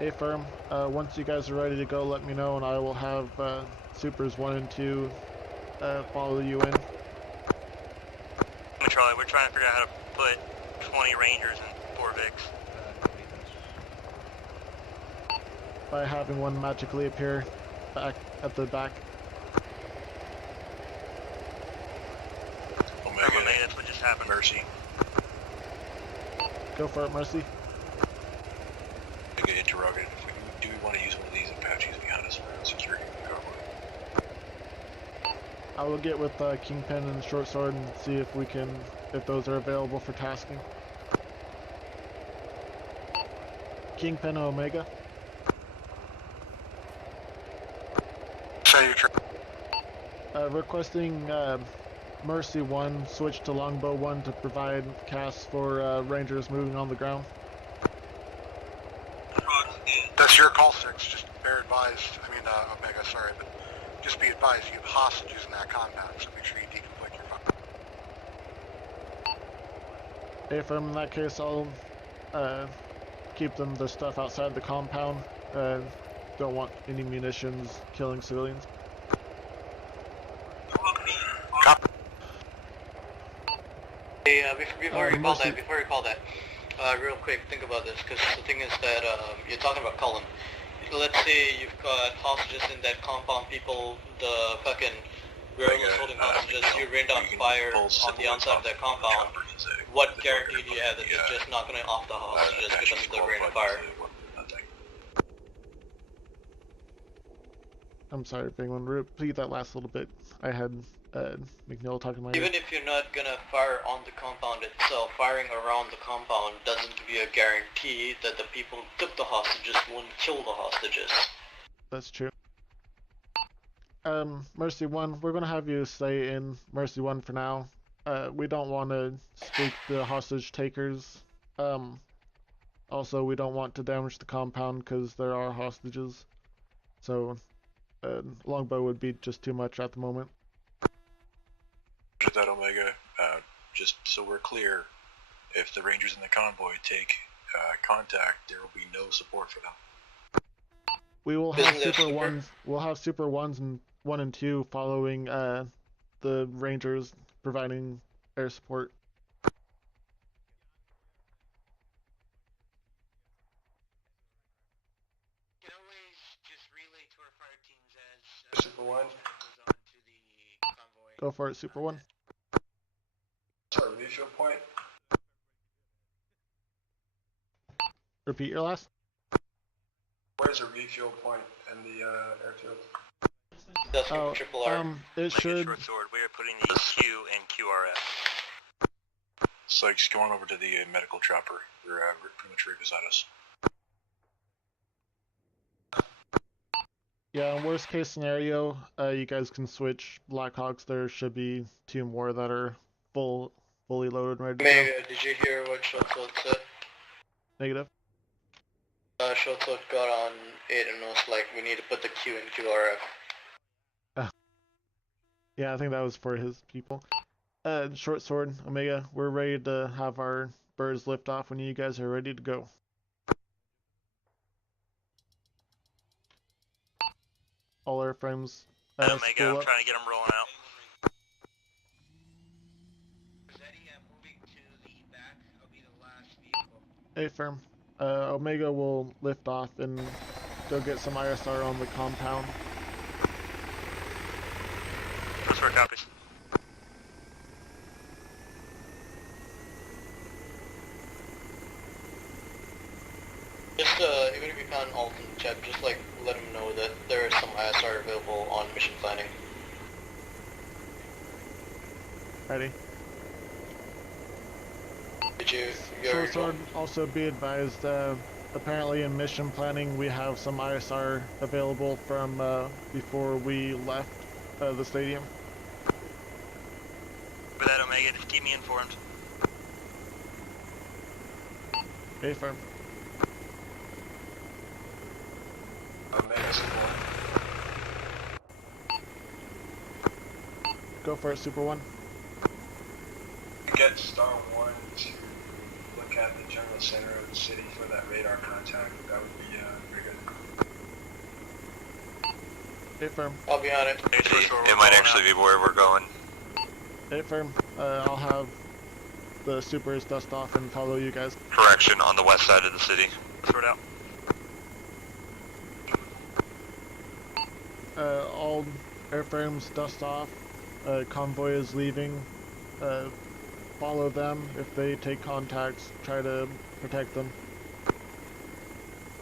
Hey firm, once you guys are ready to go, let me know and I will have Supers 1 and 2 follow you in. Charlie, we're trying to figure out how to put 20 Rangers and 4 Vics. By having one magically appear back at the back. Omega, That's what just happened. Mercy. Go for it, Mercy. Omega interrogated. Do we want to use one of these Apaches behind us for security cover? I will get with Kingpin and Short Sword and see if we can, if those are available for tasking. Kingpin Omega. Say your Requesting Mercy 1 switch to Longbow 1 to provide casts for Rangers moving on the ground. That's your call, 6. Just bear advised. Omega, sorry, but just be advised you have hostages in that compound, so make sure you deconflict your phone. Affirm, in that case, I'll keep the stuff outside the compound. Don't want any munitions killing civilians. Hey, before you call that, real quick, think about this, because the thing is that you're talking about Cullen. Let's say you've got hostages in that compound, people, the fucking guerrillas holding hostages, you rained on fire on the outside of that compound. What guarantee do you have that they're just not going to off the hostages because of the rain of fire? I'm sorry, Penguin. Repeat that last little bit. I had McNeil talking to my ear. Even if you're not gonna fire on the compound itself, firing around the compound doesn't give you a guarantee that the people who took the hostages won't kill the hostages. That's true. Mercy 1, we're gonna have you stay in Mercy 1 for now. We don't want to spook the hostage takers. Also, we don't want to damage the compound because there are hostages. So, longbow would be just too much at the moment. With that, Omega, just so we're clear, if the Rangers in the convoy take contact, there will be no support for them. We will have Isn't there Super Super? 1s. We'll have Super 1s and 1 and 2 following the Rangers providing air support. You can always just relay to our fire teams as Super 1. goes on to the convoy. Go for it, Super 1. Sorry, refuel point. Repeat your last. Where's a refuel point in the airfield? That's Oh, Triple R. it Mega should. Short Sword, we are putting the Q and QRF. Sykes, go on over to the medical chopper. They're pretty much right beside us. Yeah, worst case scenario, you guys can switch Blackhawks. There should be 2 more that are fully loaded and ready to go. Omega, did you hear what Schultz said? Negative. Schultz got on it and was like, we need to put the Q in QRF. Yeah, I think that was for his people. Short Sword, Omega, we're ready to have our birds lift off when you guys are ready to go. All airframes. Omega, spool I'm up. trying to get them rolling out. Moving to the back. I'll be the last vehicle. Hey, firm. Omega will lift off and go get some ISR on the compound. Those were copies. Just, even if you can't alt in the chat, just like let him know that there is some ISR available on mission planning. Ready? Did you? Short Sword, also be advised, apparently in mission planning we have some ISR available from before we left the stadium. For that, Omega, just keep me informed. Hey, firm. Omega Super 1. Go for it, Super 1. Get Star 1 to look at the general center of the city for that radar contact. That would be very good. Hey, firm. I'll be on it. It might actually be where we're going. Hey, firm. I'll have the supers dust off and follow you guys. Correction, on the west side of the city. Sort out. All airframes dust off. Convoy is leaving. Follow them. If they take contacts, try to protect them.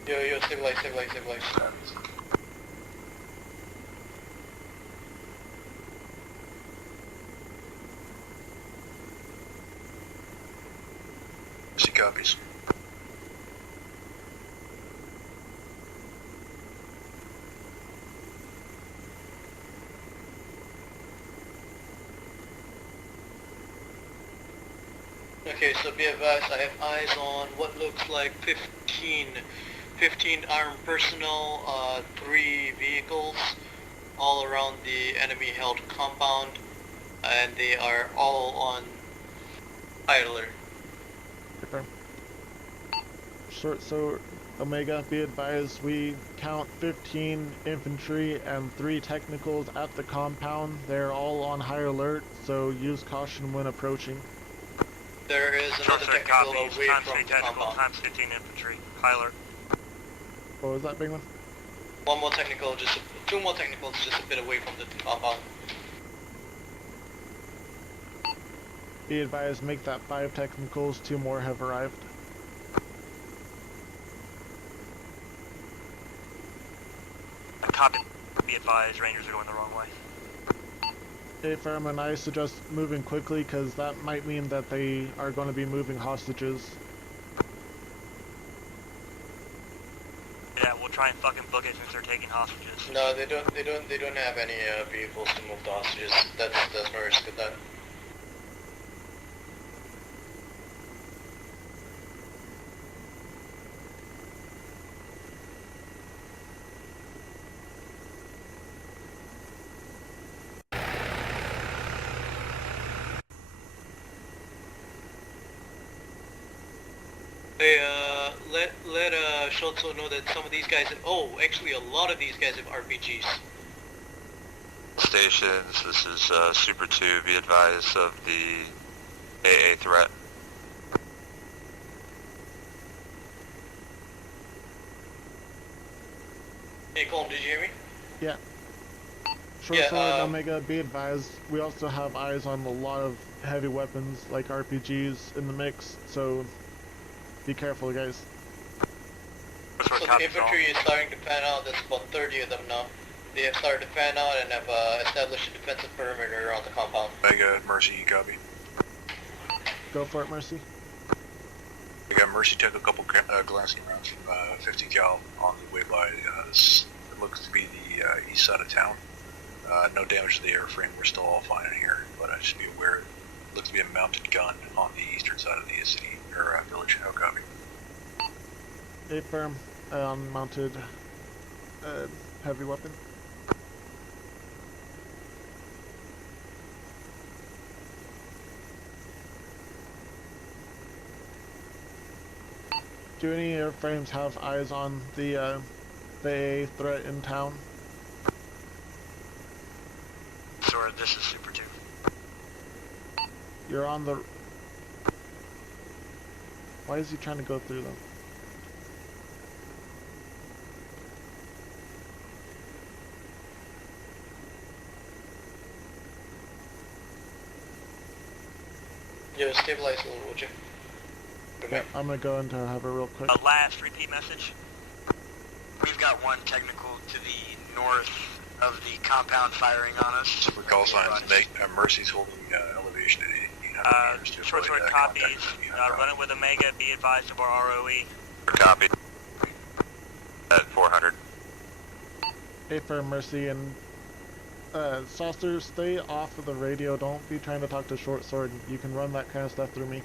Yo, stabilize. See copies. Okay, so be advised, I have eyes on what looks like 15 armed personnel, 3 vehicles, all around the enemy-held compound, and they are all on high alert. Confirm. Short Sword, Omega, be advised, we count 15 infantry and 3 technicals at the compound. They're all on high alert, so use caution when approaching. There is Short another Sword technical copies. away Times from 3 the technical, compound. times 15 infantry. High alert. What was that, big one? 1 more technical, 2 more technicals just a bit away from the compound. Be advised, make that 5 technicals, 2 more have arrived. Copy. Be advised, Rangers are going the wrong way. Hey, firm, and I suggest moving quickly, because that might mean that they are going to be moving hostages. Yeah, we'll try and fucking book it since they're taking hostages. No, they don't have any vehicles to move the hostages. That's no risk of that. Hey, let Schultz know that some of these guys, actually a lot of these guys have RPGs. Stations, this is Super 2, be advised of the AA threat. Hey, Colin, did you hear me? Yeah. Short Yeah, Sword, Omega, be advised, we also have eyes on a lot of heavy weapons like RPGs in the mix, so be careful, guys. So the infantry is starting to fan out. There's about 30 of them now. They have started to fan out and have established a defensive perimeter around the compound. Omega, Mercy, you copy. Go for it, Mercy. Omega, Mercy took a couple glancing rounds from 50 cal on the way by, it looks to be the east side of town. No damage to the airframe, we're still all fine in here, but I should be aware, it looks to be a mounted gun on the eastern side of the city, or village. No copy. A firm, unmounted heavy weapon. Do any airframes have eyes on the AA threat in town? Sorry, this is Super 2. You're on the... Why is he trying to go through them? Yo, stabilize a little, would you? Yeah, I'm gonna go into have a real quick. A last repeat message. We've got one technical to the north of the compound firing on us. Super call signs, Mercy's holding elevation at 800 meters to Short avoid Sword contact copies. with the unit. Run it with Omega. Be advised of our ROE. Copy. At 400. A firm, Mercy, and Saucer, stay off of the radio. Don't be trying to talk to Short Sword. You can run that kind of stuff through me.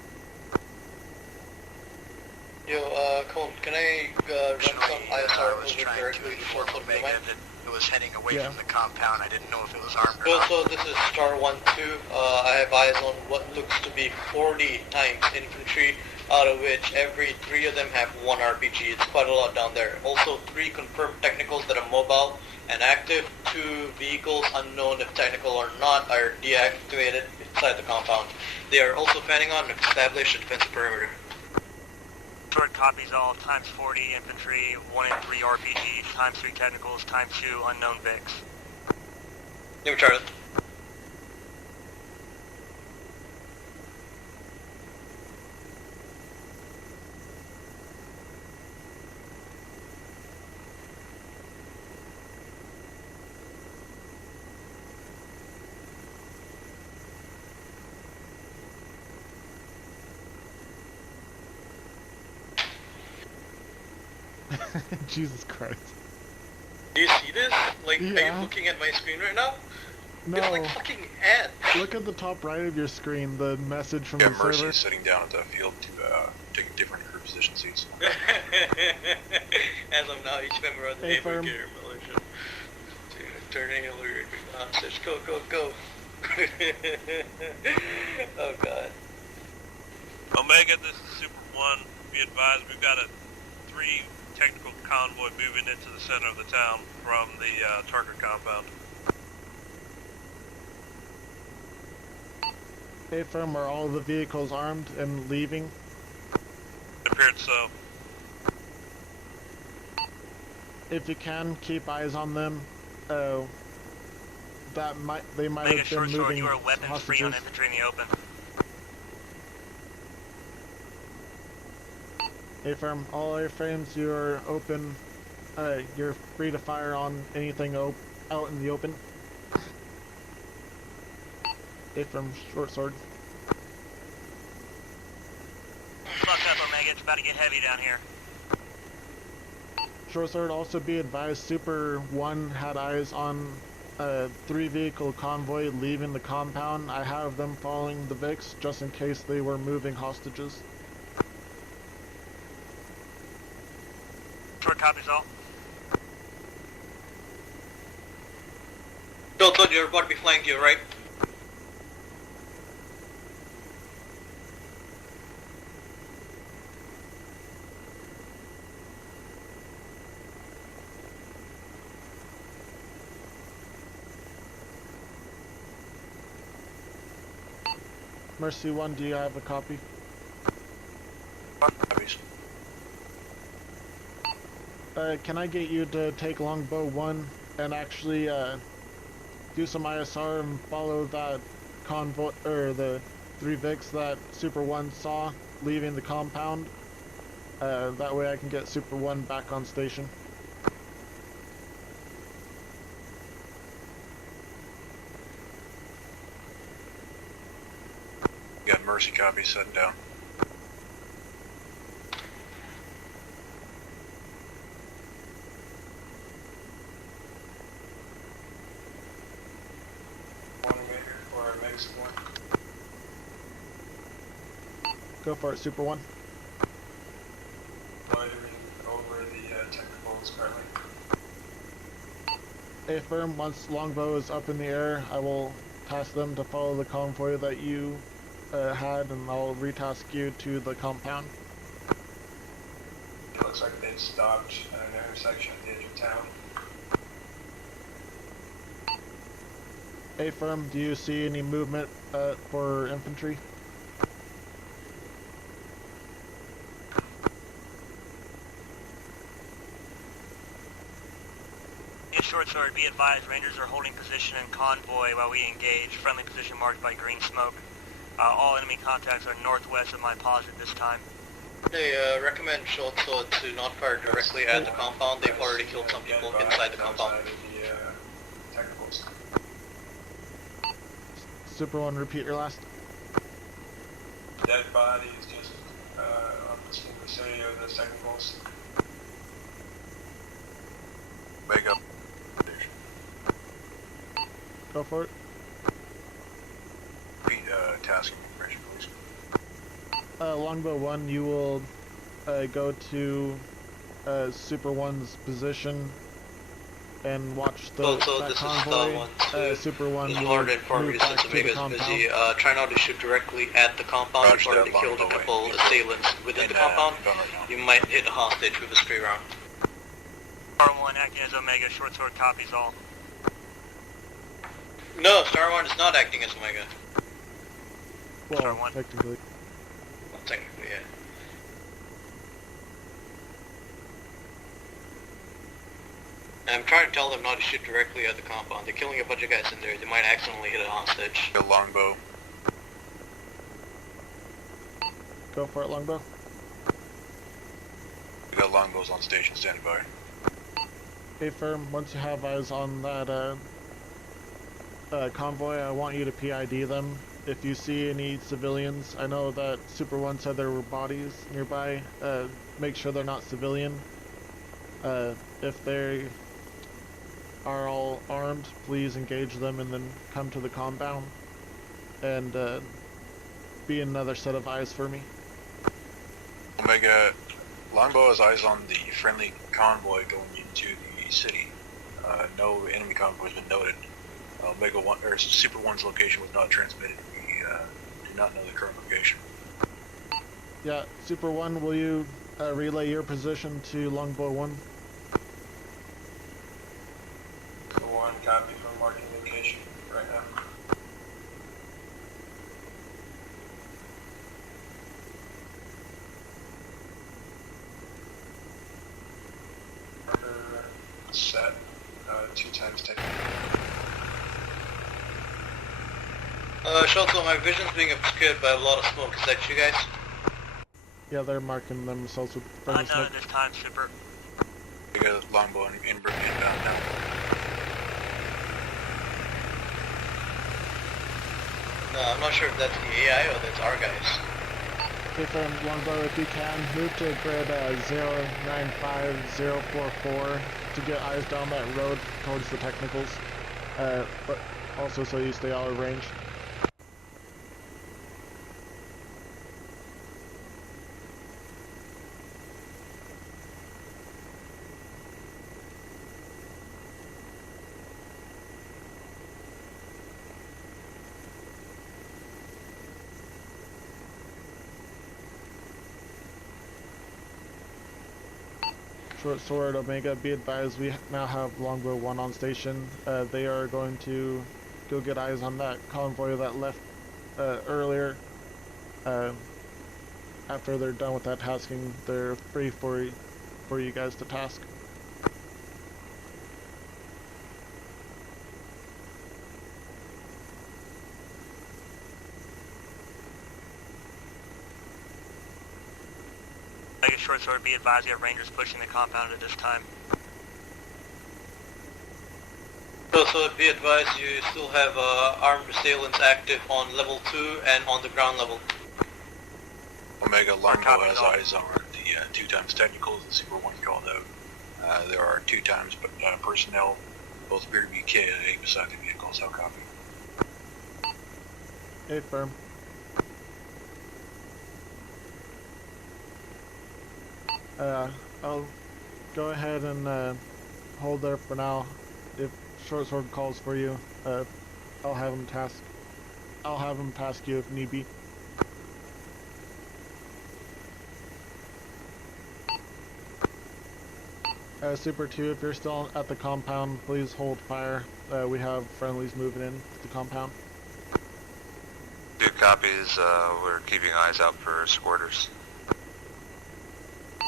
Yo, Colin, can I run some I ISR was moving trying directly to to inform Short Sword? Omega that it was heading away Yeah. from the compound. I didn't know if it was armed or Well, not. so this is Star 1-2. I have eyes on what looks to be 40 tanks infantry, out of which every 3 of them have 1 RPG. It's quite a lot down there. Also 3 confirmed technicals that are mobile and active. 2 vehicles, unknown if technical or not, are deactivated inside the compound. They are also fanning out and have established a defensive perimeter. Short copies all, times 40 infantry, 1 and 3 RPGs, times 3 technicals, times 2 unknown Vics. Name Charlie. Jesus Christ. Do you see this? Like, are Yeah. you looking at my screen right now? No, It's like fucking ads. look at the top right of your screen, the message from Yeah, the Mercy server. is sitting down at the field to take different crew position seats. As of now, each member of the Hey, neighborhood firm. gear militia. Turning alert. Hostage. Go, go, go. Oh god. Omega, this is Super 1. Be advised, we've got a 3 technical convoy moving into the center of the town from the Target compound. A firm, are all the vehicles armed and leaving? It appeared so. If you can, keep eyes on them. They might Omega, have Short been Sword, moving you are weapons free on hostages. infantry in the open. A firm, all airframes, you're open. You're free to fire on anything out in the open. A firm, Short Sword. Fuck up, Omega, it's about to get heavy down here. Short Sword, also be advised, Super 1 had eyes on a 3-vehicle convoy leaving the compound. I have them following the VIX just in case they were moving hostages. Short copies all. Bill told you you're about to be flying to your right. Mercy 1, do you have a copy? Copies. Can I get you to take Longbow 1 and actually do some ISR and follow that convoy, or the 3 VIX that Super 1 saw leaving the compound? That way I can get Super 1 back on station. Got Mercy copies setting down. Go for it, Super 1. Over the technicals currently. Affirm, once Longbow is up in the air, I will task them to follow the convoy that you had, and I'll retask you to the compound. It looks like they stopped at an intersection at the edge of town. Affirm, do you see any movement for infantry? In Short Sword, be advised, Rangers are holding position in convoy while we engage. Friendly position marked by green smoke. All enemy contacts are northwest of my posit this time. They recommend Short Sword to not fire directly at the compound. They've already killed some people inside the compound. Technicals. Super 1, repeat your last. Dead body is just on the vicinity of the technicals. Make up. Go for it. Repeat tasking information, please. Longbow 1, you will go to Super 1's position and watch the So that this convoy. is Super 1 Just will wanted to inform move you back since to the Omega's compound. busy. Try not to shoot directly at the compound. We've Roger already that, killed a Longbow couple way. assailants within the compound. Gun right now. You might hit a hostage with a stray round. R1 acting as Omega, Short Sword copies all. No, Star One is not acting as Omega. Well, Star 1. technically. Well, technically, yeah. I'm trying to tell them not to shoot directly at the compound. They're killing a bunch of guys in there. They might accidentally hit a hostage. Got Longbow. Go for it, Longbow. We got Longbows on station standing by. Affirm, once you have eyes on that convoy, I want you to PID them. If you see any civilians, I know that Super 1 said there were bodies nearby, make sure they're not civilian. If they are all armed, please engage them and then come to the compound and be another set of eyes for me. Omega, Longbow has eyes on the friendly convoy going into the city. No enemy convoy has been noted. Omega 1 or Super 1's location was not transmitted. We do not know the current location. Yeah, Super 1, will you relay your position to Longbow 1? So one copy from marking location right now. Marker set 2 times 10. Shelton, my vision's being obscured by a lot of smoke. Is that you guys? Yeah, they're marking themselves with None friendly smoke. at this time, Super. We got Longbow inbound now. No, I'm not sure if that's the AI or that's our guys. If Longbow, if you can, move to grid 095044 to get eyes down that road towards the technicals, but also so you stay out of range. Short Sword, Omega, be advised we now have Longbow 1 on station. They are going to go get eyes on that convoy that left earlier. After they're done with that tasking, they're free for you guys to task. Make a short sword, be advised you have rangers pushing the compound at this time. So be advised you still have armed assailants active on level 2 and on the ground level. Omega, Longbow has eyes on the 2 times technicals and Super 1 called out. There are 2 times personnel, both appear to be KIA beside the vehicles. How copy? Affirm. I'll go ahead and hold there for now. If Short Sword calls for you, I'll have him task you if need be. Super 2, if you're still at the compound, please hold fire. We have friendlies moving in to the compound. 2 copies, we're keeping eyes out for squirters.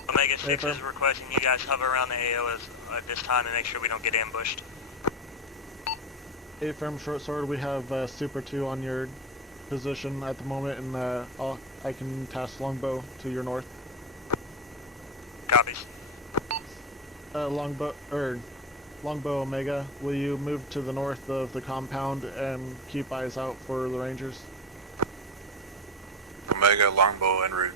Omega 6 is requesting you guys hover around the AO at this time and make sure we don't get ambushed. Affirm, Short Sword, we have Super 2 on your position at the moment, and I can task Longbow to your north. Copies. Longbow Omega, will you move to the north of the compound and keep eyes out for the Rangers? Omega, Longbow, en route.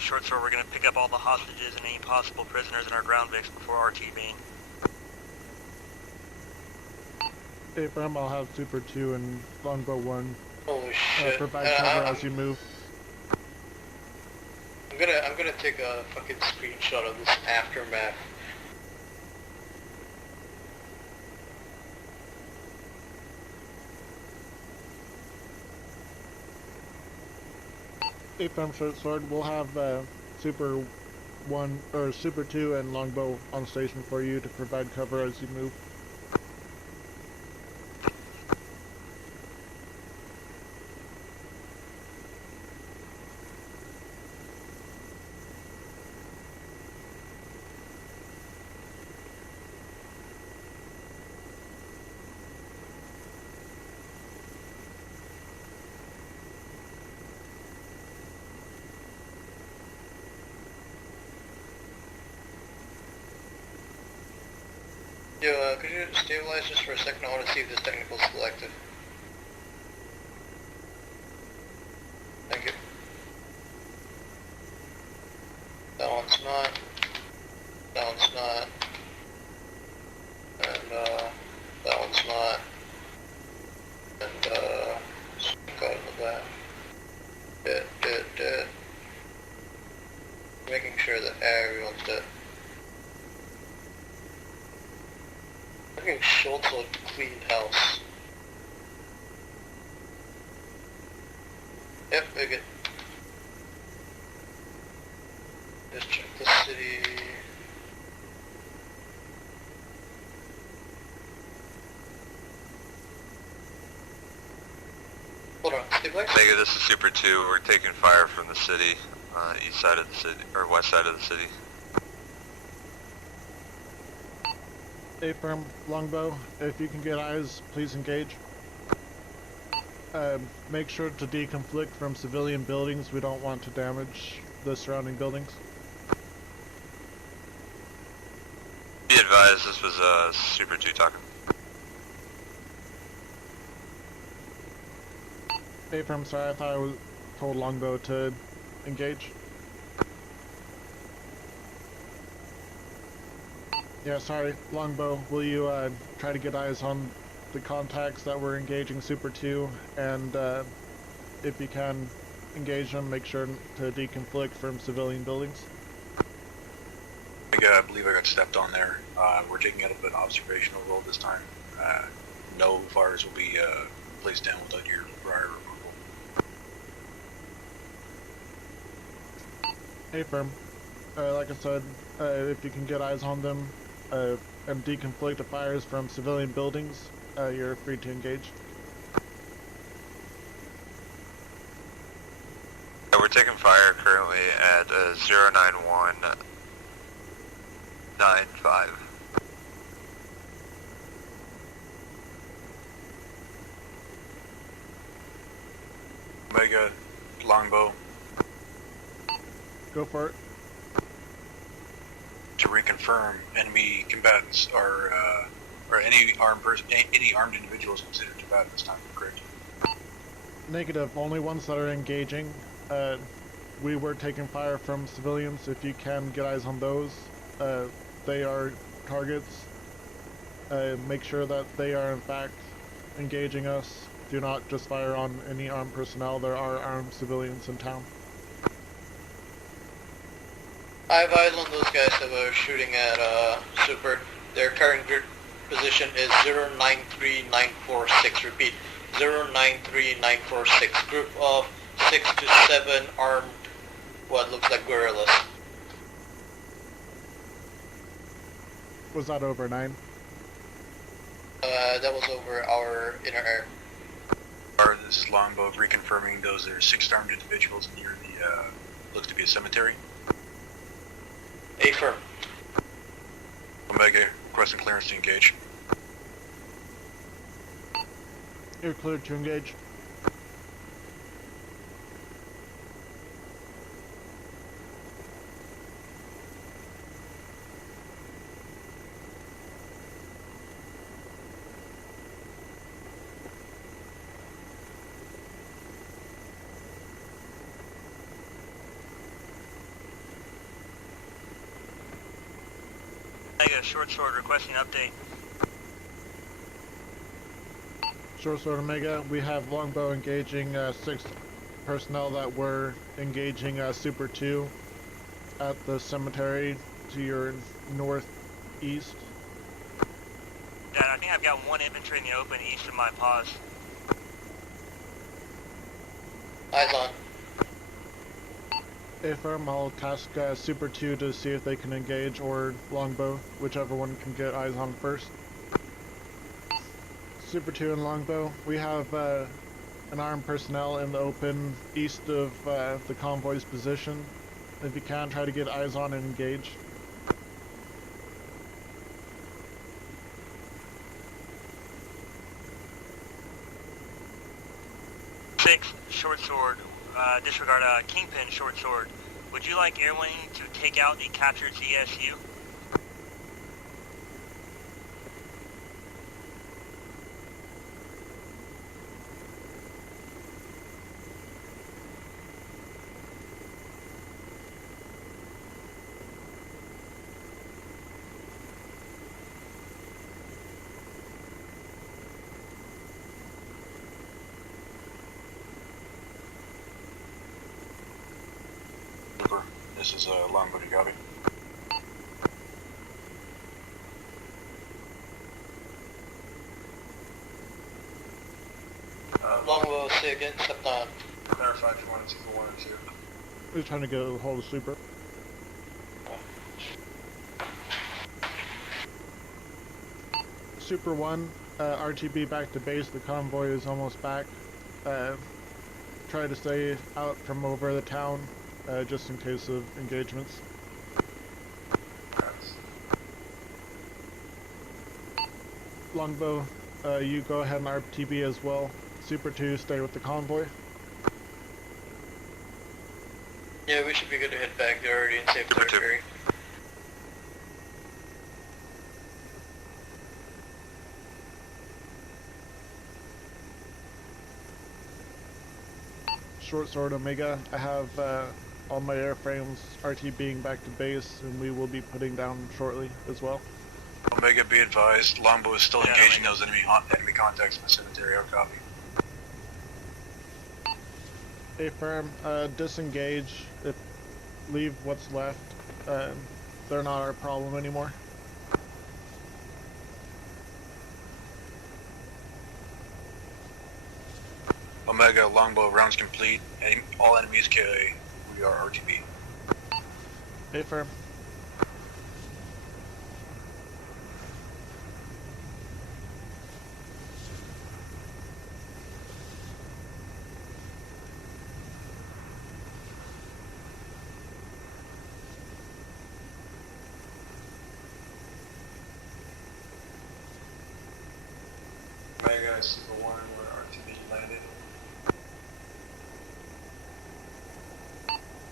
Short sword, we're going to pick up all the hostages and any possible prisoners in our ground VIX before RTBing. Affirm, I'll have Super 2 and Longbow 1 Holy shit. provide cover as you move. I'm gonna take a fucking screenshot of this aftermath. Affirm, Short Sword, we'll have Super 1 or Super 2 and Longbow on station for you to provide cover as you move. Yo, could you stabilize just for a second? I want to see if this technical's still active. Thank you. That one's not. That one's not. And, that one's not. And, go with that. Dead. Making sure that everyone's dead. I think Schultz will clean house. Yep, very good. Just check the city. Hold on, stay place? Omega, this is Super 2. We're taking fire from the city, east side of the city, or west side of the city. A-firm, Longbow, if you can get eyes, please engage. Make sure to deconflict from civilian buildings. We don't want to damage the surrounding buildings. Be advised, this was Super 2 talking. A-firm, sorry, I thought I was told Longbow to engage. Yeah, sorry, Longbow, will you try to get eyes on the contacts that were engaging Super 2, and if you can engage them, make sure to deconflict from civilian buildings. I believe I got stepped on there. We're taking out an observational role this time. No fires will be placed down without your prior approval. Hey, firm. Like I said, if you can get eyes on them and deconflict the fires from civilian buildings, you're free to engage. Yeah, we're taking fire currently at 09195. Omega, Longbow, Go for it. to reconfirm, enemy combatants are, or any armed individuals considered combatant this time, correct? Negative. Only ones that are engaging. We were taking fire from civilians. If you can get eyes on those, they are targets. Make sure that they are in fact engaging us. Do not just fire on any armed personnel. There are armed civilians in town. I have eyes on those guys that were shooting at Super. Their current grid position is 093946. Repeat, 093946. Group of 6 to 7 armed, what looks like guerrillas. Was that over 9? That was over our inner air. This is Longbow reconfirming those are 6 armed individuals near the, looks to be a cemetery. Affirm. Omega, requesting clearance to engage. You're cleared to engage. Short sword requesting update. Short Sword Omega, we have Longbow engaging 6 personnel that were engaging Super 2 at the cemetery to your northeast. Dad, I think I've got 1 infantry in the open east of my pause. Eyes on. Affirm, I'll task Super 2 to see if they can engage, or Longbow, whichever one can get eyes on first. Super 2 and Longbow, we have an armed personnel in the open east of the convoy's position. If you can, try to get eyes on and engage. Short sword, disregard Kingpin short sword. Would you like air wing to take out the captured CSU? This is Longbow to copy. Say again, except on. Clarify if you wanted Super 1 or 2. We're trying to get a hold of Super. Super 1, RTB back to base. The convoy is almost back. Try to stay out from over the town, just in case of engagements. Longbow, you go ahead and RTB as well. Super 2, stay with the convoy. Yeah, we should be good to head back. They're already in safe Super two. territory. Short Sword Omega, I have all my airframes RTBing back to base, and we will be putting down shortly as well. Omega, be advised, Longbow is still Yeah, engaging Omega. those enemy contacts in the cemetery. Out copy. Affirm, disengage, leave what's left. They're not our problem anymore. Omega, Longbow, rounds complete. All enemies KIA. We are RTB. Affirm. Omega, Super 1, where RTB landed.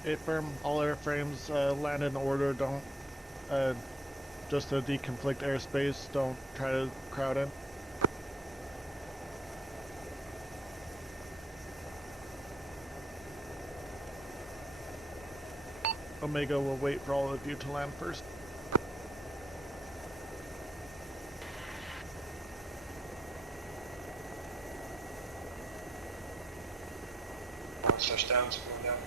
Affirm, all airframes land in order. Don't, just to deconflict airspace, don't try to crowd in. Omega will wait for all of you to land first. Once touchdowns, going down.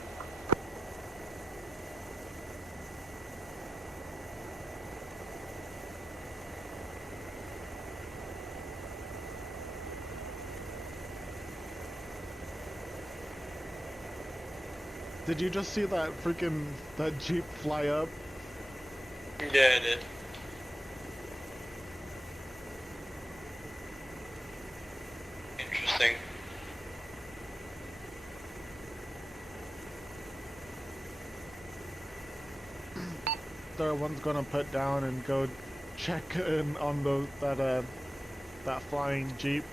Did you just see that that Jeep fly up? Yeah, I did. Interesting. The one's gonna put down and go check in on that flying Jeep.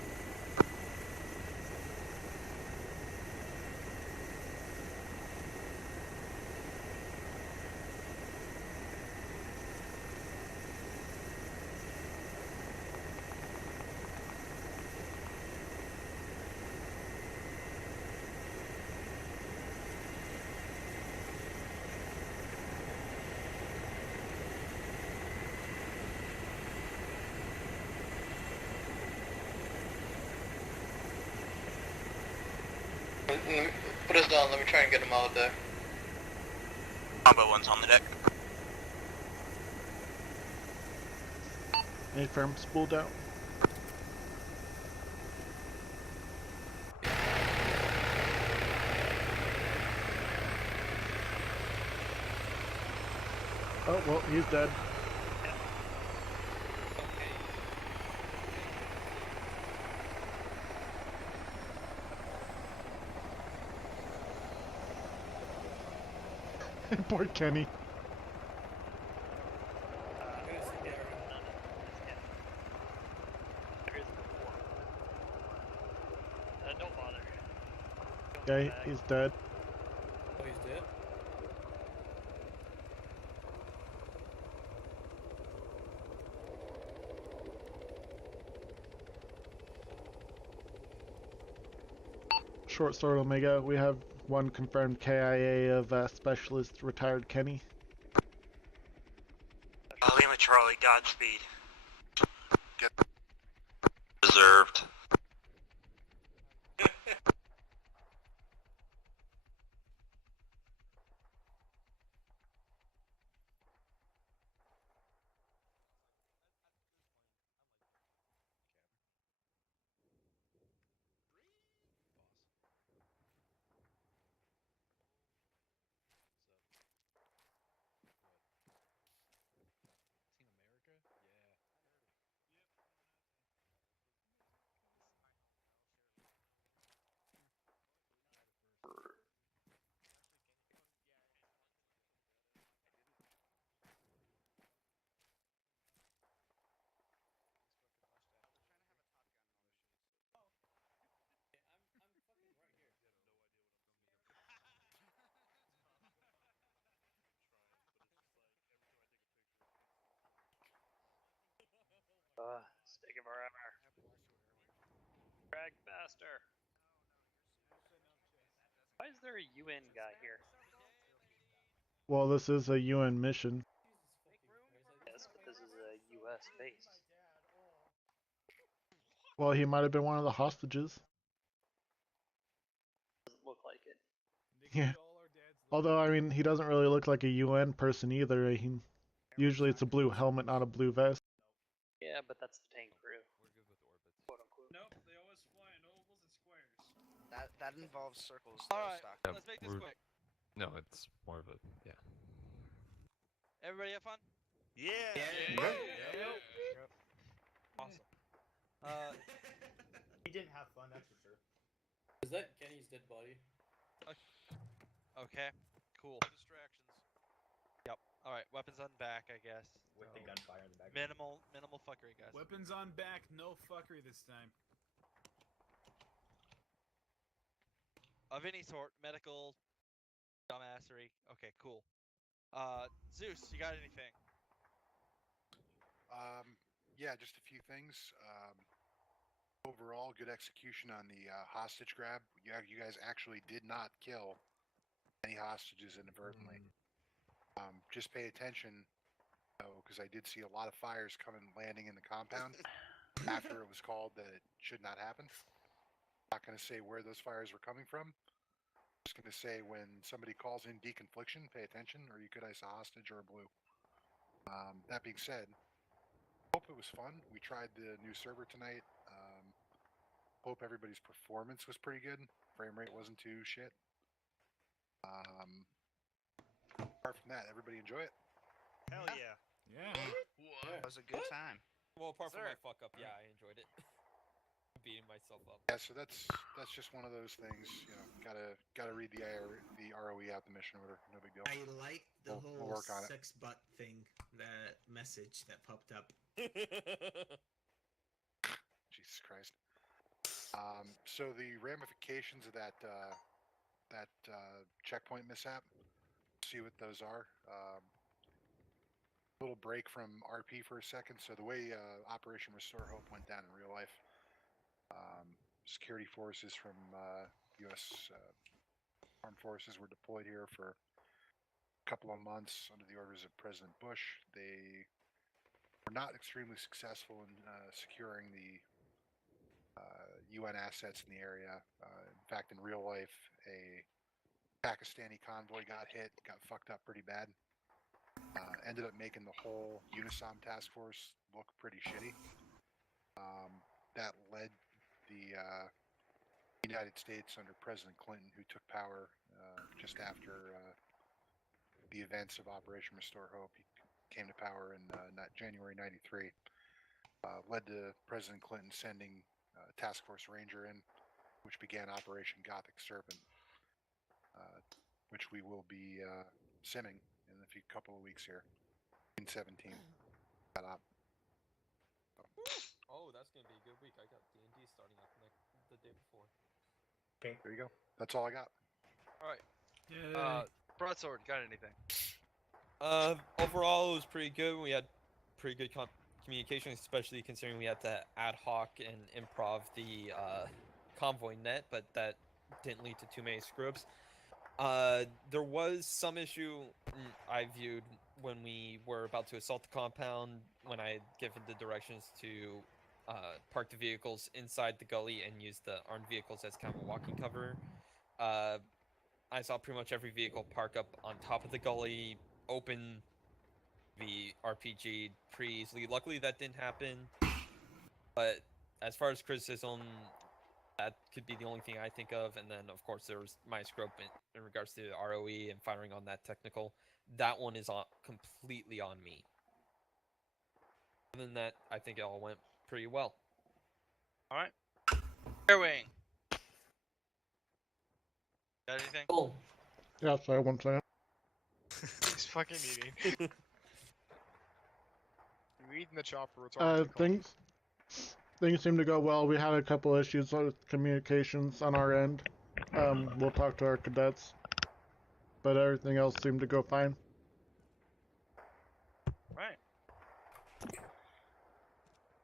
Put us down, let me try and get him out of there. Combo one's on the deck. Affirm, spooled out. Oh, well, he's dead. Poor Kenny. Don't bother. Okay, he's dead. Oh, he's dead? Short Sword Omega, we have one confirmed KIA of Specialist retired Kenny. Lima Charlie, Godspeed. Deserved. taking forever. Drag faster. Why is there a UN guy here? Well, this is a UN mission. Yes, but this is a US base. Well, he might have been one of the hostages. Doesn't look like it. Yeah. Although, I mean, he doesn't really look like a UN person either. Usually it's a blue helmet, not a blue vest. Yeah, but that's the tank crew. Quote unquote. Nope, they always fly in ovals and squares. That involves circles. Alright, Stock. let's make this quick. No, it's more of a Everybody have fun? Yeah. Awesome. He didn't have fun, that's for sure. Is that Kenny's dead body? Okay, cool. Distractions. Yep. Alright, weapons on back, I guess. With the gunfire in the back. Minimal fuckery, guys. Weapons on back, no fuckery this time. Of any sort, medical, dumbassery. Okay, cool. Zeus, you got anything? Yeah, just a few things. Overall, good execution on the hostage grab. You guys actually did not kill any hostages inadvertently. Just pay attention, because I did see a lot of fires coming, landing in the compound after it was called that it should not happen. Not going to say where those fires were coming from. Just going to say when somebody calls in deconfliction, pay attention, or you could ice a hostage or a blue. That being said, hope it was fun. We tried the new server tonight. Hope everybody's performance was pretty good. Frame rate wasn't too shit. Apart from that, everybody enjoy it. Hell yeah. Yeah. That was a good time. Well, apart from my fuck up, yeah, I enjoyed it. Beating myself up. Yeah, so that's just one of those things. You know, gotta read the ROE out the mission order. No big deal. I like the We'll whole work on it. sex butt thing, that message that popped up. Jesus Christ. So the ramifications of that checkpoint mishap. See what those are. Little break from RP for a second. So the way Operation Restore Hope went down in real life, security forces from U.S. Armed Forces were deployed here for a couple of months under the orders of President Bush. They were not extremely successful in securing the UN assets in the area. In fact, in real life, a Pakistani convoy got hit, got fucked up pretty bad. Ended up making the whole UNISOM task force look pretty shitty. That led the United States under President Clinton, who took power just after the events of Operation Restore Hope. He came to power in January '93. Led to President Clinton sending Task Force Ranger in, which began Operation Gothic Serpent, which we will be simming in a couple of weeks here in 17. Got up. Oh, that's gonna be a good week. I got D&D starting up the day before. Okay, there you go. That's all I got. Alright. Yeah. Broadsword, got anything? Overall, it was pretty good. We had pretty good communication, especially considering we had to ad hoc and improv the convoy net, but that didn't lead to too many screw-ups. There was some issue I viewed when we were about to assault the compound, when I had given the directions to park the vehicles inside the gully and use the armed vehicles as kind of a walking cover. I saw pretty much every vehicle park up on top of the gully, open the RPG pretty easily. Luckily that didn't happen, but as far as criticism, that could be the only thing I think of. And then of course there was my scrub in regards to the ROE and firing on that technical. That one is completely on me. Other than that, I think it all went pretty well. Alright. Airwing. Got anything? Oh. Yeah, sorry, one second. He's fucking eating. You eating the chopper? It's Things seem to go well. We had a couple issues with communications on our end. We'll talk to our cadets, but everything else seemed to go fine. Right.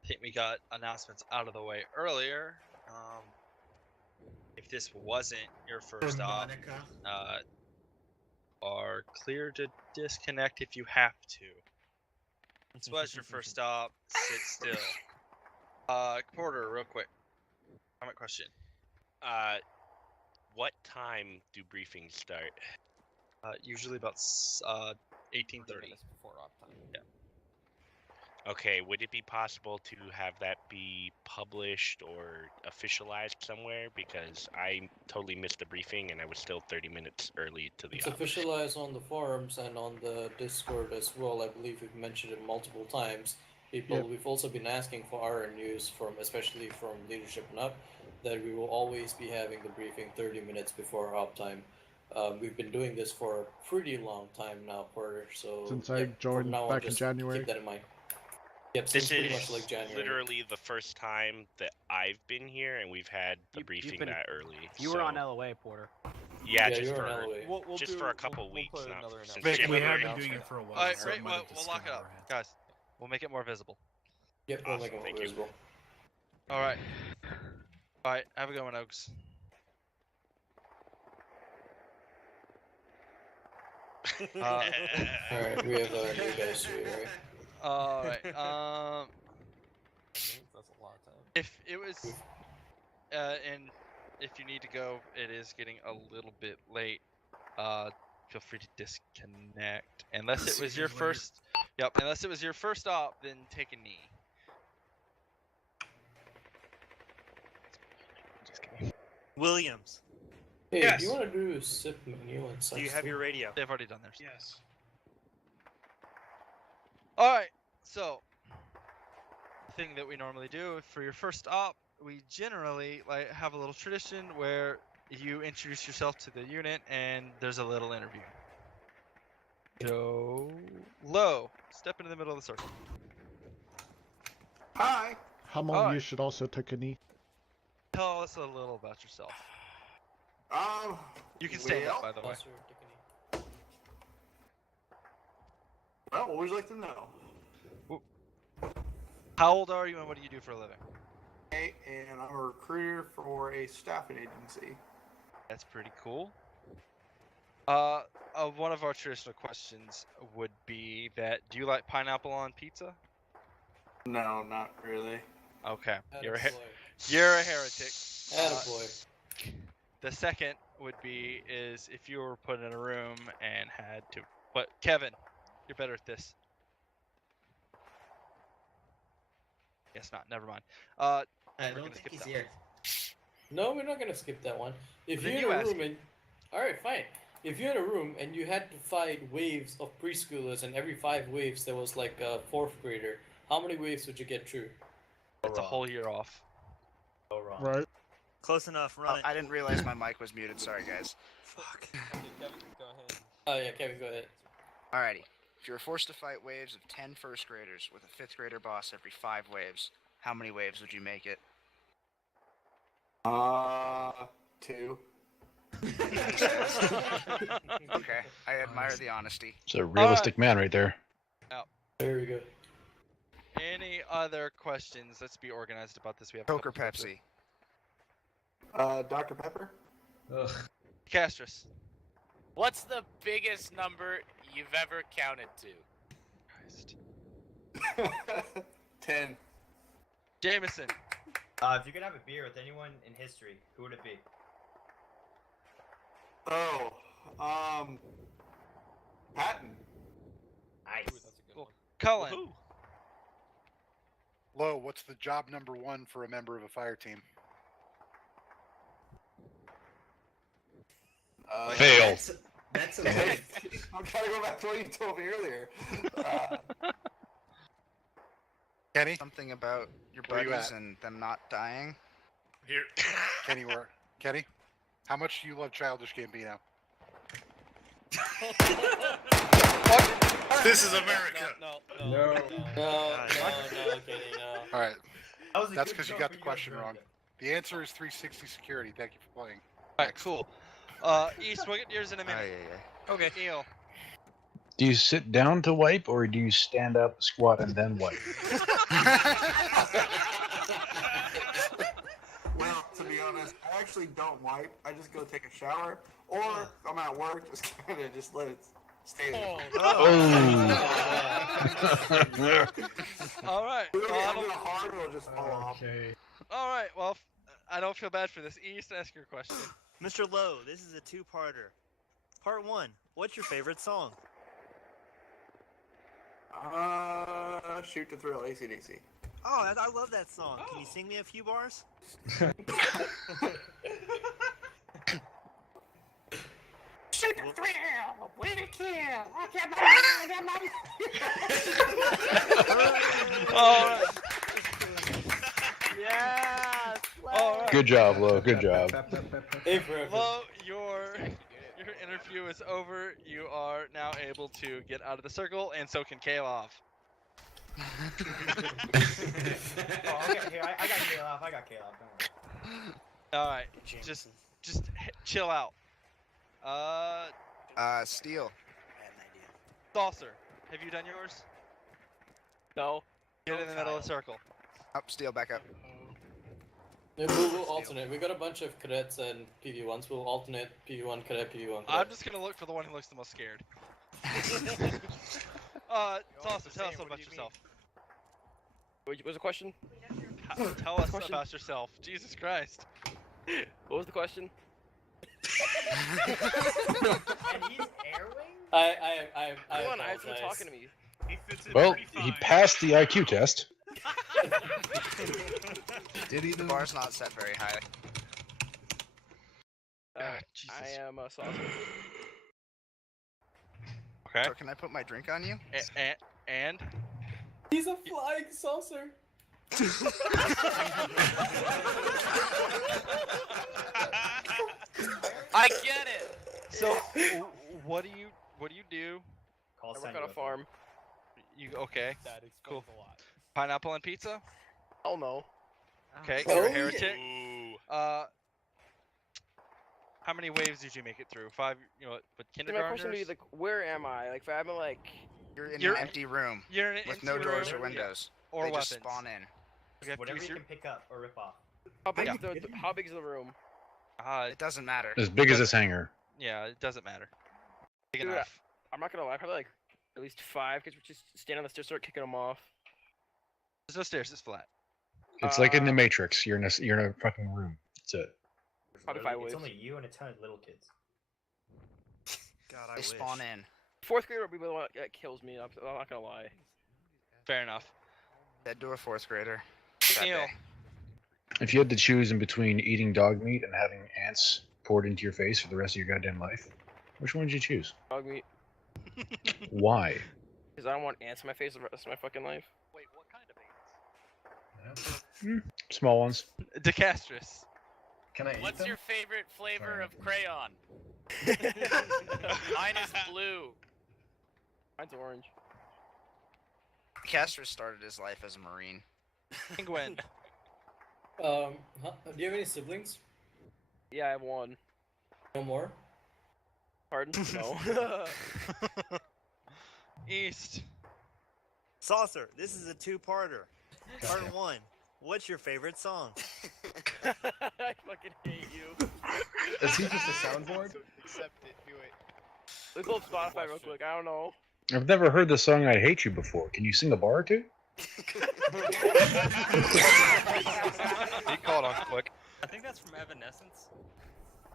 I think we got announcements out of the way earlier. If this wasn't your first op, are clear to disconnect if you have to. This was your first stop. Sit still. Porter, real quick. Comment question. What time do briefings start? Usually about 18:30. Before op time. Yeah. Okay, would it be possible to have that be published or officialized somewhere? Because I totally missed the briefing and I was still 30 minutes early to the It's op. officialized on the forums and on the Discord as well. I believe we've mentioned it multiple times. We've also been asking for our news from, especially from leadership and up, that we will always be having the briefing 30 minutes before op time. We've been doing this for a pretty long time now, Porter. So Since I joined back in January. Keep that in mind. Yep, This pretty is much like January. literally the first time that I've been here and we've had the You've briefing been- that early. You were on LOA, Porter. Yeah, Yeah, just you were for on LOA. just for a couple weeks put now. another Since announcement. January. We have been doing it for a while. Alright, so great. it might have We'll just lock it gone up, over our heads. guys. We'll make it more visible. Yep, we'll Awesome, make it more thank you. visible. All right. All right. Have a good one, Oaks. Alright, we have new guys here, right? All right. That's a lot of time. If it was, and if you need to go, it is getting a little bit late. Feel free to disconnect. Unless it was your first. Yep. Unless it was your first op, then take a knee. Williams, Hey, Yes. do you want to do a sip menu and such? do you have your radio? They've already done theirs. Yes. All right. So, thing that we normally do for your first op, we generally like have a little tradition where you introduce yourself to the unit and there's a little interview. Go low. Step into the middle of the circle. Hi. Hummel, Alright. you should also take a knee. Tell us a little about yourself. You can stand up, by the way. Well, what would you like to know? How old are you and what do you do for a living? Hey, and I'm a recruiter for a staffing agency. That's pretty cool. One of our traditional questions would be that do you like pineapple on pizza? No, not really. Okay, you're a Attaboy. you're a heretic. Attaboy. The second would be is if you were put in a room and had to. What, Kevin? You're better at this. Guess not. Never mind. I We're don't gonna think skip he's that here. No, we're not gonna skip that one. If Then you're you in a ask room and alright, fine. If you're in a room and you had to fight waves of preschoolers and every 5 waves there was like a 4th grader, how many waves would you get through? It's a whole year off. Right. Close enough. Run it. I didn't realize my mic was muted. Sorry, guys. Fuck. Okay, Kevin, go ahead. Oh yeah, Kevin, go ahead. Alrighty. If you were forced to fight waves of 10 first graders with a 5th grader boss every 5 waves, how many waves would you make it? 2. Okay, I admire the honesty. It's a realistic man right there. There we go. Any other questions? Let's be organized about this. We have Coke or Pepsi? Dr. Pepper? Castris. What's the biggest number you've ever counted to? Christ. 10. Jameson. If you could have a beer with anyone in history, who would it be? Patton. Nice. Ooh, that's a good one. Cullen. Woohoo. Lo, what's the job number 1 for a member of a fire team? Fail. That's a I'm trying to go back to what you told me earlier. Kenny? Something about your Where you buddies at? and them not dying? Here. Kenny, where? Kenny? How much do you love Childish Gambino? This is America. No, Kenny, no. Alright, That was a that's good because you joke, got but the got question burned. wrong. The answer is 360 security. Thank you for playing. Alright, cool. East, we'll get yours in a minute. Okay. Neil. Do you sit down to wipe or do you stand up, squat, and then wipe? actually don't wipe. I just go take a shower, or if I'm at work, just kind of just let it stay there. All right. Really, well, I I'm don't- gonna hard, it'll just fall off. All right. Well, I don't feel bad for this. East, ask your question. Mr. Lowe, this is a two-parter. Part 1, what's your favorite song? Shoot to Thrill, AC/DC. Oh, I love that song. Can you sing me a few bars? Shoot the thrill, win a kill. All right. Yeah. All right. Good job, Lo. Good job. Lo, your interview is over. You are now able to get out of the circle, and so can Kalov. Oh, okay, here, I got Kalov. I got Kalov. Don't worry. All right. Just chill out. Steel. Saucer, have you done yours? No. Get in the middle of the circle. Up, Steel, back up. Yeah, we'll alternate. We got a bunch of cadets and PV1s. We'll alternate PV1 cadet, PV1 cadet. I'm just gonna look for the one who looks the most scared. Saucer, tell us about yourself. What was the question? Tell us about yourself. Jesus Christ. What was the question? And he's airwing? I Come on, I was apologize. talking to me. Well, he passed the IQ test. Did he? The bar's not set very high. I am a saucer. Okay. So can I put my drink on you? And? He's a flying saucer. I get it. So, what do you do? Call I work on a farm. You okay? That Cool. explains a lot. Pineapple and pizza? Oh no. Okay, Oh, you're a yeah. heretic. How many waves did you make it through? 5, with So my kindergartners? question would be like, where am I? Like, if I'm like, You're in You're- an empty room You're in an with empty no doors or room, windows. or they weapons. just spawn in. You have to Whatever use you your- can pick up or rip off. how big Yeah. is how big is the room? It doesn't matter. As big as this hangar. Yeah, it doesn't matter. Big Dude, enough. I'm not gonna lie, probably like at least 5, because we just stand on the stairs, start kicking them off. There's no stairs. It's flat. It's like in the Matrix. You're in a fucking room. That's it. Probably Literally, 5 waves. It's only you and a ton of little kids. God, I They wish. spawn in. 4th grader would be the one that kills me. I'm not gonna lie. Fair enough. Dead to a 4th grader. that Neil. day. If you had to choose in between eating dog meat and having ants poured into your face for the rest of your goddamn life, which one would you choose? Dog meat. Why? Because I don't want ants in my face the rest of my fucking life. Wait, what kind of ants? Small ones. DeCastris. Can I What's your favorite flavor of crayon? Mine is blue. Mine's orange. Castro started his life as a Marine. Penguin. Do you have any siblings? Yeah, I have 1. No more? Pardon? No. East. Saucer, this is a two-parter. Part 1, what's your favorite song? I fucking hate you. Is he just a soundboard? Accept it. Do it. Let's go Spotify real quick. I don't know. I've never heard the song "I Hate You" before. Can you sing a bar or two? He called on quick. I think that's from Evanescence.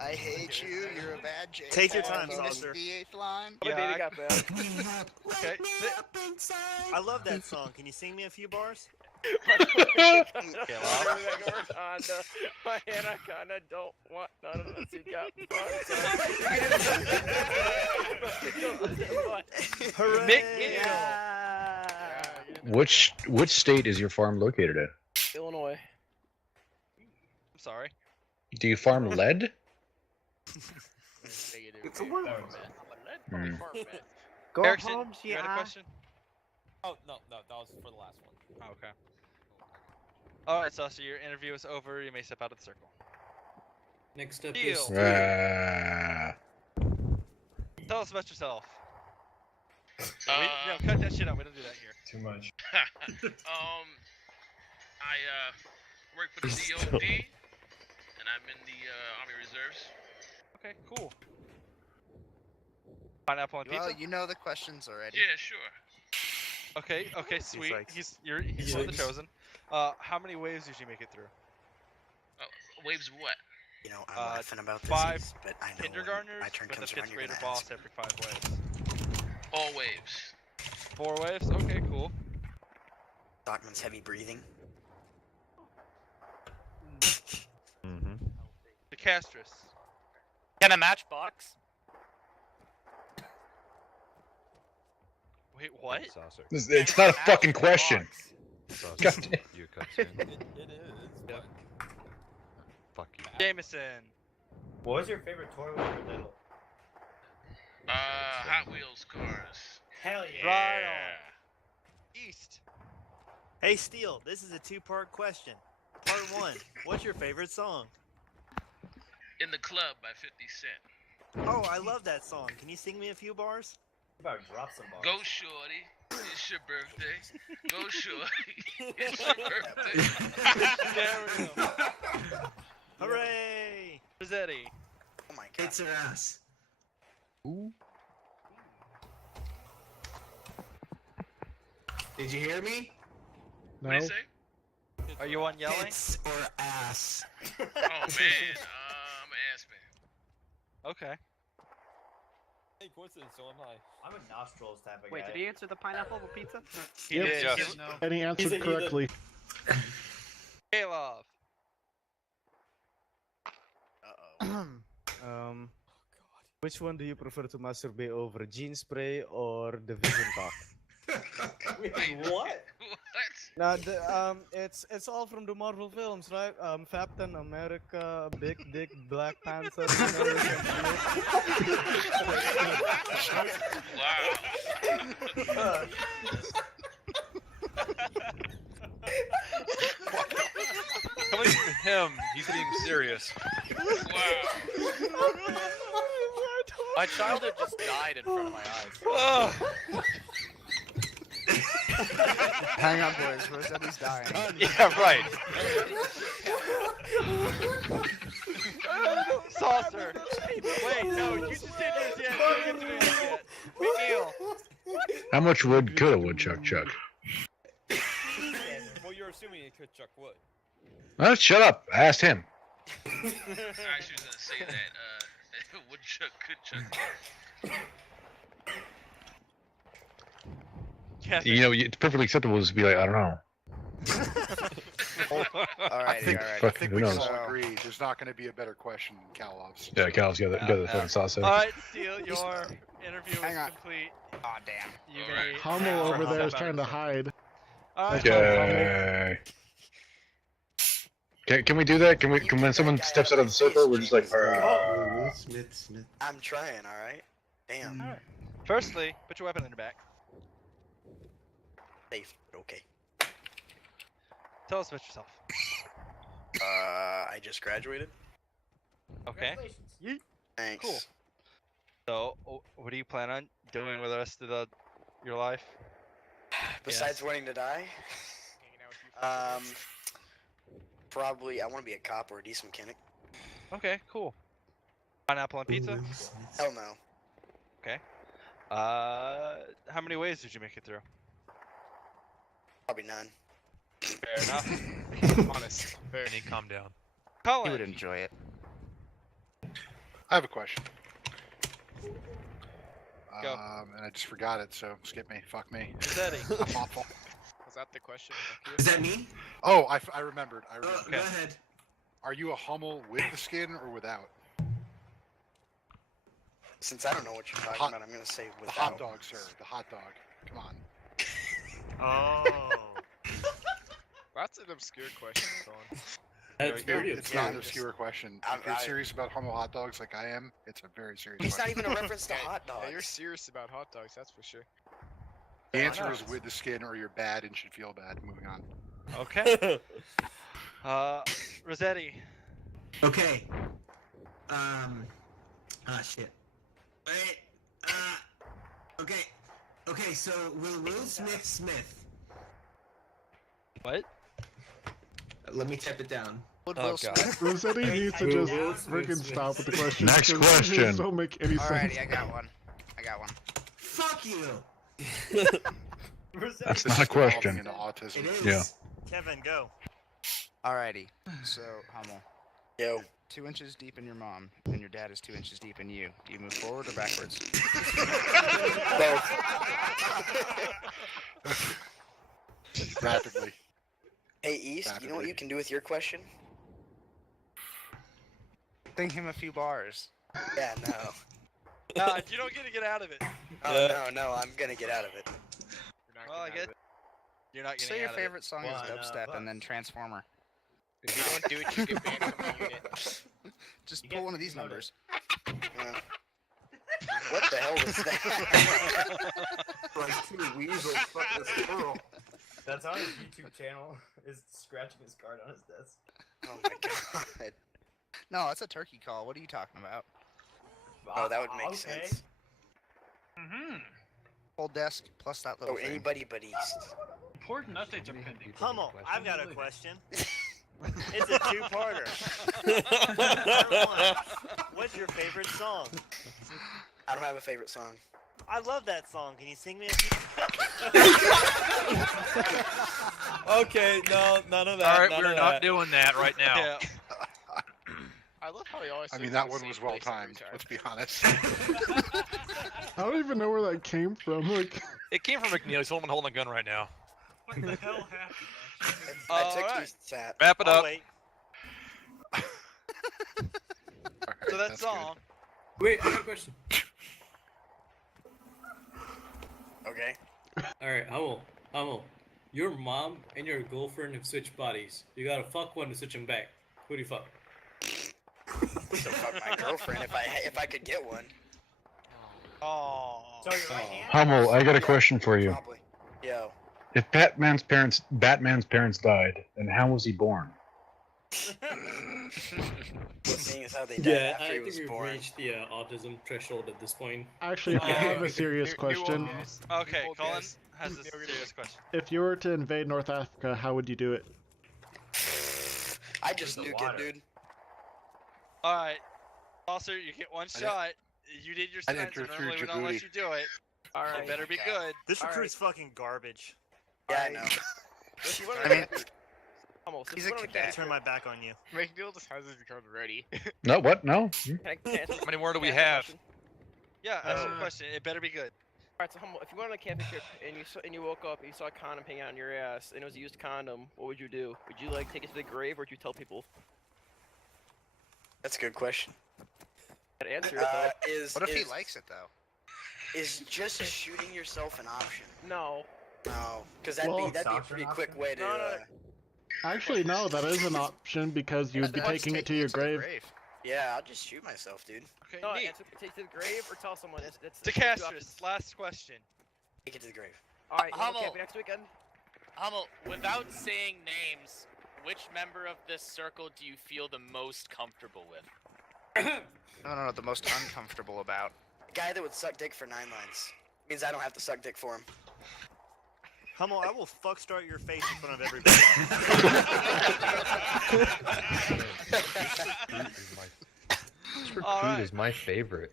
I hate you, you're a bad J. Take your time, You missed Saucer. the 8th line. My baby got bad. Okay. I love that song. Can you sing me a few bars? My anaconda don't want none of us. You got Hooray! Which state is your farm located in? Illinois. I'm sorry. Do you farm lead? It's a word. Hmm. Go Erickson, home, you had a Gia. question? Oh no, that was for the last one. Oh, okay. Alright, Saucer, your interview is over. You may step out of the circle. Next up Deal. is Tell us about yourself. No, cut that shit out. We don't do that here. Too much. I work for the DOD, and I'm in the Army Reserves. Okay, cool. Pineapple and Well, pizza. you know the questions already. Yeah, sure. Okay, sweet. like- He's one of the chosen. How many waves did you make it through? Waves of what? You know, I'm laughing about this, 5 but I know when kindergartners my turn with a comes around, 5th you're grader gonna boss ask. every 5 waves. All waves. 4 waves? Okay, cool. Stockman's heavy breathing. The Castris. Can a matchbox? Wait, what? It's not a fucking question. God damn. You cutscene. It is. Yep. Fuck you. Jameson. What was your favorite toy when you were little? Hot Wheels cars. Hell yeah. Right on. East. Hey, Steel, this is a two-part question. Part 1, what's your favorite song? In the Club by 50 Cent. Oh, I love that song. Can you sing me a few bars? About to drop some bars. Go Shorty, it's your birthday. Go Shorty, it's your birthday. There we go. Hooray! Rossetti. Oh my god. It's her ass. Ooh. Did you hear me? What do you No. say? Are you on yelling? Tits or ass? Oh man, I'm an ass man. Okay. Hey, coincidence, so am I. I'm a nostrils type of Wait, guy. did he answer the pineapple pizza? He Yep. did. Yes. And he answered He's a correctly. Kalov. Which one do you prefer to masturbate over, Gene Spray or the Vision Talk? Wait, what? Now, it's all from the Marvel films, right? Captain America, Big Dick, Black Panther. Wow. Coming from him, he's being serious. Wow. My childhood just died in front of my eyes. Oh. Hang on, boys. Rossetti's dying. Yeah, right. Saucer. Wait, no, you just didn't use yet. You didn't get to use yet. Neil. How much wood could a woodchuck chuck? Well, you're assuming it could chuck wood. Shut up. I asked him. I actually was gonna say that. Woodchuck could chuck. You know, it's perfectly acceptable to be like, I don't know. Alrighty, think, alrighty. I think Who we can knows? all agree there's not going to be a better question than Kalov's. Yeah, Cal's got the fucking sauce. Alright, Steele, your interview Hang is on. complete. Aw, damn. You Alright. may Hummel over there is trying to hide. Alright. Okay. Can we do that? Can when someone steps out of the circle, we're just like, Smith. I'm trying, alright? Damn. Firstly, put your weapon in your back. Safe, but okay. Tell us about yourself. I just graduated. Okay. Thanks. Cool. So, what do you plan on doing with the rest of your life? Besides wanting to die, probably I want to be a cop or a diesel mechanic. Okay, cool. Pineapple and pizza? Hell no. Okay. How many ways did you make it through? Probably none. Fair enough. Honest. Benny, calm down. Colin. He would enjoy it. I have a question. Go. And I just forgot it, so skip me. Fuck me. Rossetti. I'm awful. Was that the question? Is that me? Oh, I remembered. I remembered. Go ahead. Are you a Hummel with the skin or without? Since I don't know what you're talking Hot- about, I'm gonna say The without. hot dog, sir. The hot dog. Come on. Oh. That's an obscure question, Colin. That's very It's not an obscure. obscure question. I'm- If you're I- serious about Hummel hot dogs like I am, it's a very serious It's not question. even a reference to hot Yeah, you're dogs. serious about hot dogs, that's for sure. The answer is with the skin or you're bad and should feel bad. Moving on. Okay. Rossetti. Okay. Shit. Wait. Okay. Okay, so will Will Smith? What? Let me tap it down. Oh, God. Rossetti needs to just freaking stop with the questions. Next 'cause these question. don't make any sense. Alrighty, I got one. Fuck you! That's not a question. Into autism. It is. Yeah. Kevin, go. Alrighty. So, Hummel. Yo. 2 inches deep in your mom, and your dad is 2 inches deep in you. Do you move forward or backwards? Rapidly. Hey, East, you know what you can do with your question? Think him a few bars. Yeah, no. No, you don't get to get out of it. Oh, no, I'm gonna get out of it. Well, I guess you're not getting Say your out of it. favorite song is Dubstep and then Transformer. If you don't do it, you get banned from the unit. Just pull one of these numbers. What the hell was that? Like 2 weasels fucking this girl. That's on his YouTube channel. Is scratching his card on his desk. Oh my god. No, that's a turkey call. What are you talking about? Oh, that would make sense. Whole desk plus that little Oh, thing. anybody but East. Important updates are pending. Hummel, I've got a question. It's a two-parter. What's your favorite song? I don't have a favorite song. I love that song. Can you sing me a few? Okay, no, none of that. All right, none we're of not that. doing that right now. Yeah. I love how he always. I says mean, it's that the one same was well place every timed. time. Let's be honest. I don't even know where that came from. Like, It came from McNeil. He's holding a gun right now. What the hell happened? I took Alright. East's hat. Wrap it I'll up. wait. So that's all. Wait, I got a question. Okay. Alright, Hummel. Your mom and your girlfriend have switched bodies. You gotta fuck one to switch them back. Who do you fuck? So fuck my girlfriend if I could get one. Oh. So your right hand? Hummel, I got a question for you. Probably. Yo. If Batman's parents died, then how was he born? Seeing as how they died Yeah, after I he think was we've born. reached the autism threshold at this point. actually, I have a serious question. Okay, Colin has a serious question. If you were to invade North Africa, how would you do it? I just nuke it, dude. Alright. Saucer, you get one shot. You did your I stunts, enter and through normally we don't let Djibouti. you do it. Alright. It better be good. This All recruit's fucking garbage. Yeah, I know. If you want I mean, almost. he's If a you want cadet. Turn my back on you. McNeil just has his card ready. No, what? No? How many more do we have? Yeah, ask your question. It better be good. Alright, so Hummel, if you went on a camping trip and you woke up and you saw a condom hanging out on your ass and it was a used condom, what would you do? Would you like take it to the grave or would you tell people? That's a good question. That answer it though. What if he likes it though? Is just shooting yourself an option? No. No, because that'd be a pretty quick way to. Actually, no, that is an option because you would be taking it to your grave. Yeah, I'll just shoot myself, dude. Okay, No, neat. answer, take it to the grave or tell someone. It's DeCastris, last question. Take it to the grave. Alright, you wanna Hummel. camp next weekend? Hummel, without saying names, which member of this circle do you feel the most comfortable with? No, the most uncomfortable about. The guy that would suck dick for 9 months. Means I don't have to suck dick for him. Hummel, I will fuck start your face in front of everybody. This recruit is my favorite.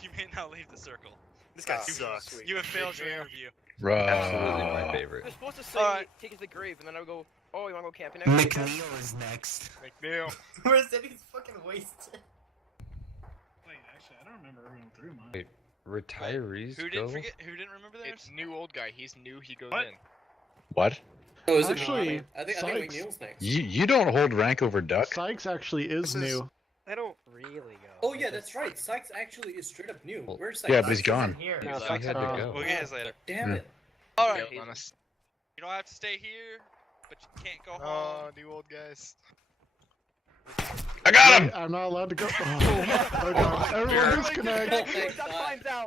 You may now leave the circle. This guy Oh, sucks. sweet. You have failed your interview. Absolutely my favorite. You're supposed to say Alright. take it to the grave and then I would go, oh, you wanna go camping next weekend? McNeil is next. McNeil. Where's that? He's fucking wasted. Wait, actually, I don't remember everyone through mine. Wait, retirees Who go? didn't forget? Who didn't remember theirs? It's new old guy. He's new. He goes What? in. What? Oh, is Actually, it I think Sykes- McNeil's next. You don't hold rank over Duck? Sykes actually is new. I don't really go. Oh yeah, that's right. Sykes actually is straight up new. Well, Where's Sykes? Yeah, but he's gone. Here. No, He Sykes had to had go. We'll get his later. Damn it. Alright. Yeah, You don't have to stay here, but you can't go Oh, home. new old guys. I got him! I'm not allowed to go. Oh my god. Everyone disconnect. Thank God. Finds out.